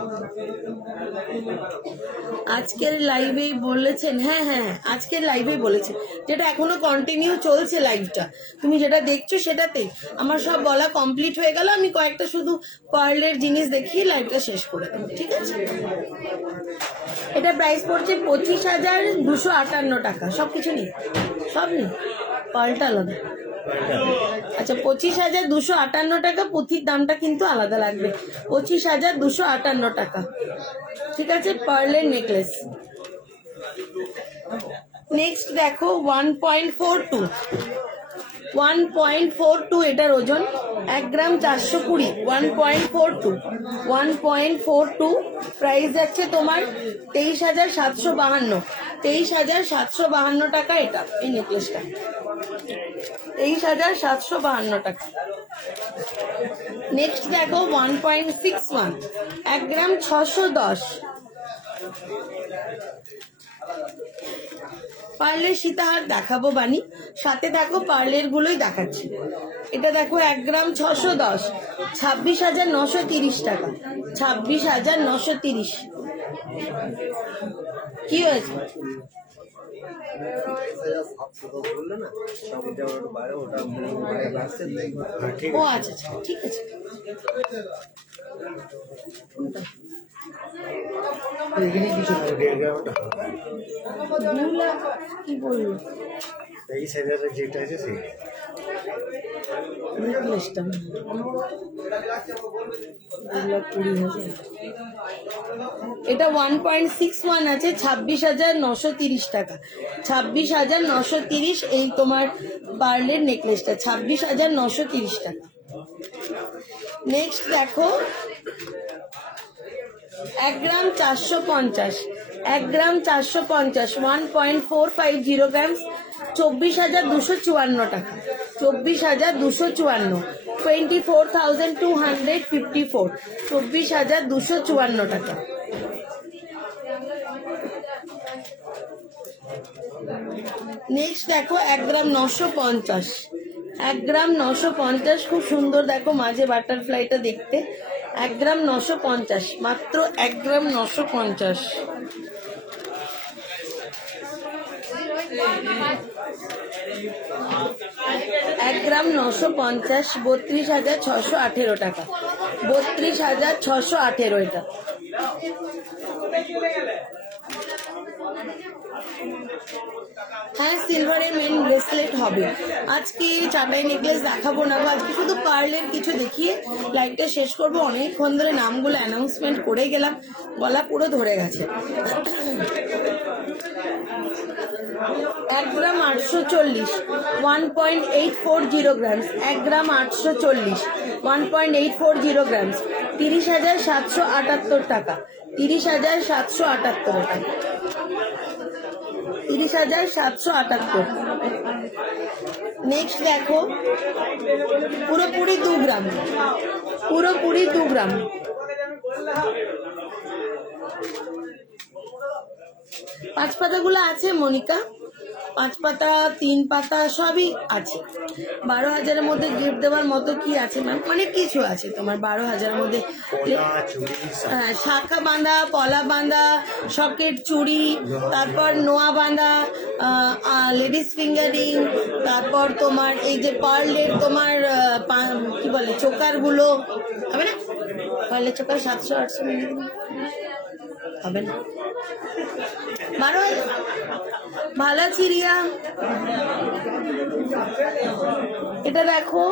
আজকের লাইভে বলেছেন, হ্যাঁ হ্যাঁ হ্যাঁ, আজকের লাইভে বলেছে, যেটা এখনো কন্টিনিউ চলছে লাইভটা, তুমি যেটা দেখছো সেটাতে আমার সব বলা কমপ্লিট হয়ে গেল। আমি কয়েকটা শুধু পার্লের জিনিস দেখিয়ে লাইভটা শেষ করে দেবো, ঠিক আছে? এটা প্রাইস পড়ছে 25,258 টাকা। সব কিছু নেই, সব নেই, পার্লটা আলাদা। আচ্ছা, 25,258 টাকা। পুঁথির দামটা কিন্তু আলাদা লাগবে, 25,258 টাকা, ঠিক আছে? পার্লের নেকলেস। নেক্সট দেখো 1.42 এটার ওজন 1 গ্রাম 420। 1.42 প্রাইস যাচ্ছে তোমার 23,752। 23,752 টাকা এটা, এই নেকলেসটা 23,752 টাকা। নেক্সট দেখো 1.61, 1 গ্রাম 610। পার্লের সীতাহার দেখাবো বানি, সাথে দেখো পার্লের গুলোই দেখাচ্ছি। এটা দেখো 1 গ্রাম 610, 26,930 টাকা। 26,930। কি হয়েছে? ও আচ্ছা আচ্ছা, ঠিক আছে। এখানে কিছু 1.5 গ্রামটা কি বললো? এই সাইজের যেটা আছে সেই নেকলেসটা 2,20,000। এটা 1.61 আছে, 26,930 টাকা। 26,930 এই তোমার পার্লের নেকলেসটা, 26,930 টাকা। নেক্সট দেখো 1 গ্রাম 450, 1 গ্রাম 450, 1.450 গ্রাম, 24,254 টাকা। 24,254, 24,254, 24,254 টাকা। নেক্সট দেখো 1 গ্রাম 950, 1 গ্রাম 950, খুব সুন্দর দেখো মাঝে বাটারফ্লাইটা দেখতে। 1 গ্রাম 950, মাত্র 1 গ্রাম 950। এক গ্রাম 950, 32,618 টাকা। 32,618 এটা। হ্যাঁ, সিলভারের মেন ব্রেসলেট হবে। আজকে চাটাই নেকলেস দেখাবো না, আজকে শুধু পার্লের কিছু দেখিয়ে লাইভটা শেষ করবো। অনেকক্ষণ ধরে নামগুলো অ্যানাউন্সমেন্ট করে গেলাম, গলা পুরো ধরে গেছে। 1 গ্রাম 840, 1.840 গ্রামস। 1 গ্রাম 840, 1.840 গ্রামস, 30,778 টাকা। 30,778 টাকা। 30,778। নেক্সট দেখো পুরোপুরি 2 গ্রাম, পুরোপুরি 2 গ্রাম। পাঁচ পাতাগুলো আছে মনিকা, 5 পাতা 3 পাতা সবই আছে। 12,000-এর মধ্যে গিফট দেওয়ার মতো কি আছে ম্যাম? অনেক কিছু আছে তোমার 12,000-এর মধ্যে। হ্যাঁ, শাখা বাঁধা, পলা বাঁধা, সকেট চুড়ি, তারপর নোয়া বাঁধা, লেডিস ফিঙ্গারিং, তারপর তোমার এই যে পার্লের তোমার কি বলে চোকারগুলো হবে না? পার্লের চোকার 700-800 মিলি হবে না? 12,000 ভালো চিড়িয়া। এটা দেখো,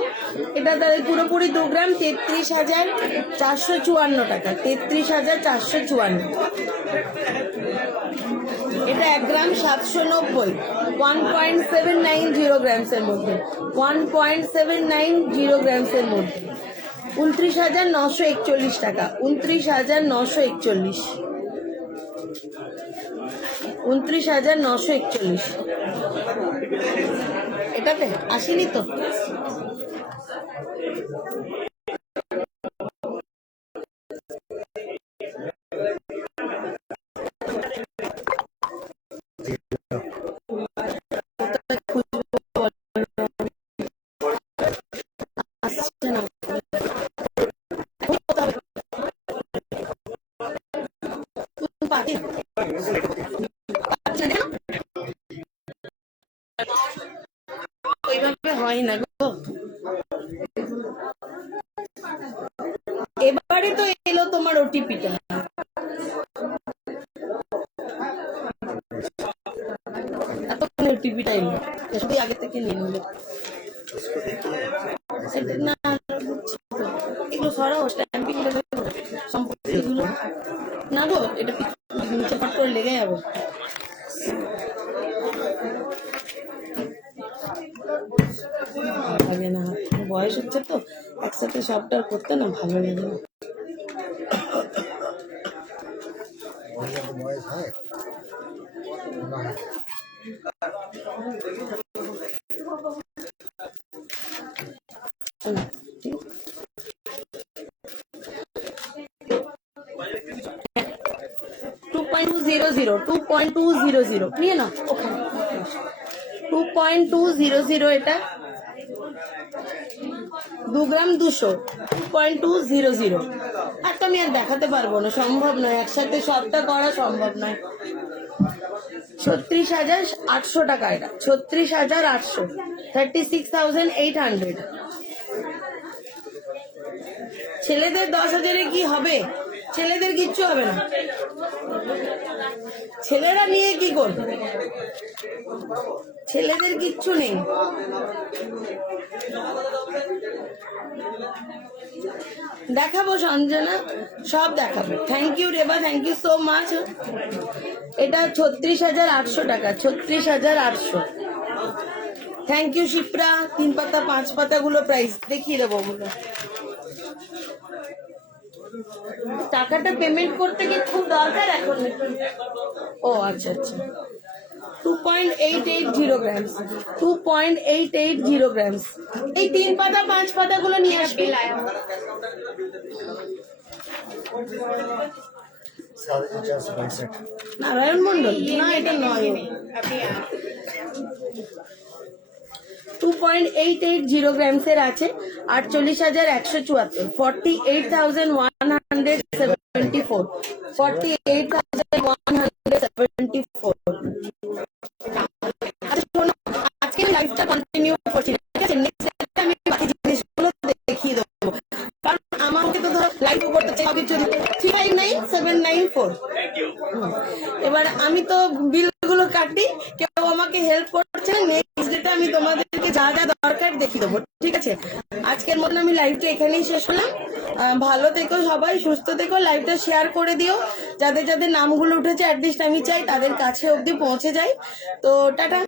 এটা পুরোপুরি 2 গ্রাম, 33,454 টাকা। 33,454। এটা 1 গ্রাম 790, 1.790 গ্রামসের মধ্যে। 1.790 গ্রামসের মধ্যে 29,941 টাকা। 29,941। 29,941। এটাতে আসেনি তো? আসছে ওইভাবে হয় না গো। এবারে তো এলো তোমার ওটিপিটা, এতক্ষণ ওটিপিটা এলো, শুধু আগে থেকে নিয়ে নিলো। না এগুলো সরাও, স্ট্যাম্পিং সম্পত্তিগুলো না গো, এটা নিচে ফাট করে লেগে যাবে। লাগে না, বয়স হচ্ছে তো, একসাথে সবটা করতে না ভালো লাগে না। বয়স হয় না। 2.200 নিয়ে না, 2.200 এটা 2 গ্রাম 200, 2.200। আর তো আমি আর দেখাতে পারবো না, সম্ভব নয়, একসাথে সবটা করা সম্ভব নয়। 36,800 টাকা এটা, 36,800, 36,800। ছেলেদের 10,000-এ কি হবে? ছেলেদের কিচ্ছু হবে না, ছেলেরা নিয়ে কি করবে? ছেলেদের কিচ্ছু নেই। দেখাবো সঞ্জনা, সব দেখাবো। Thank you Reba, thank you so much. এটা 36,800 টাকা, 36,800। Thank you Shipra. 3 পাতা 5 পাতাগুলো প্রাইস দেখিয়ে দেবো ওগুলো। টাকাটা পেমেন্ট করতে কি খুব দরকার এখন? ও আচ্ছা আচ্ছা। 2.880 গ্রামস, 2.880 গ্রামস। এই 3 পাতা 5 পাতাগুলো নিয়ে আসবে। নারায়ণ মন্ডল না, এটা নয়। 2.880 গ্রামসের আছে 48,174, 48,174, 48,174। আচ্ছা শোনো, আজকে লাইভটা কন্টিনিউ করছি, ঠিক আছে? নেক্সট আমি বাকি জিনিসগুলো দেখিয়ে দেবো, কারণ আমাকে তো ধরো লাইভ করতে চাই কিছু। 359,794। এবার আমি তো বিলগুলো কাটি, কেউ আমাকে হেল্প করছে। নেক্সট ডেটা আমি তোমাদেরকে যা যা দরকার দেখিয়ে দেবো, ঠিক আছে? আজকের মতন আমি লাইভটা এখানেই শেষ হলাম। ভালো থেকো সবাই, সুস্থ থেকো। লাইভটা শেয়ার করে দিও, যাদের যাদের নামগুলো উঠেছে অ্যাটলিস্ট আমি চাই তাদের কাছে অবধি পৌঁছে যায়। তো টাটা।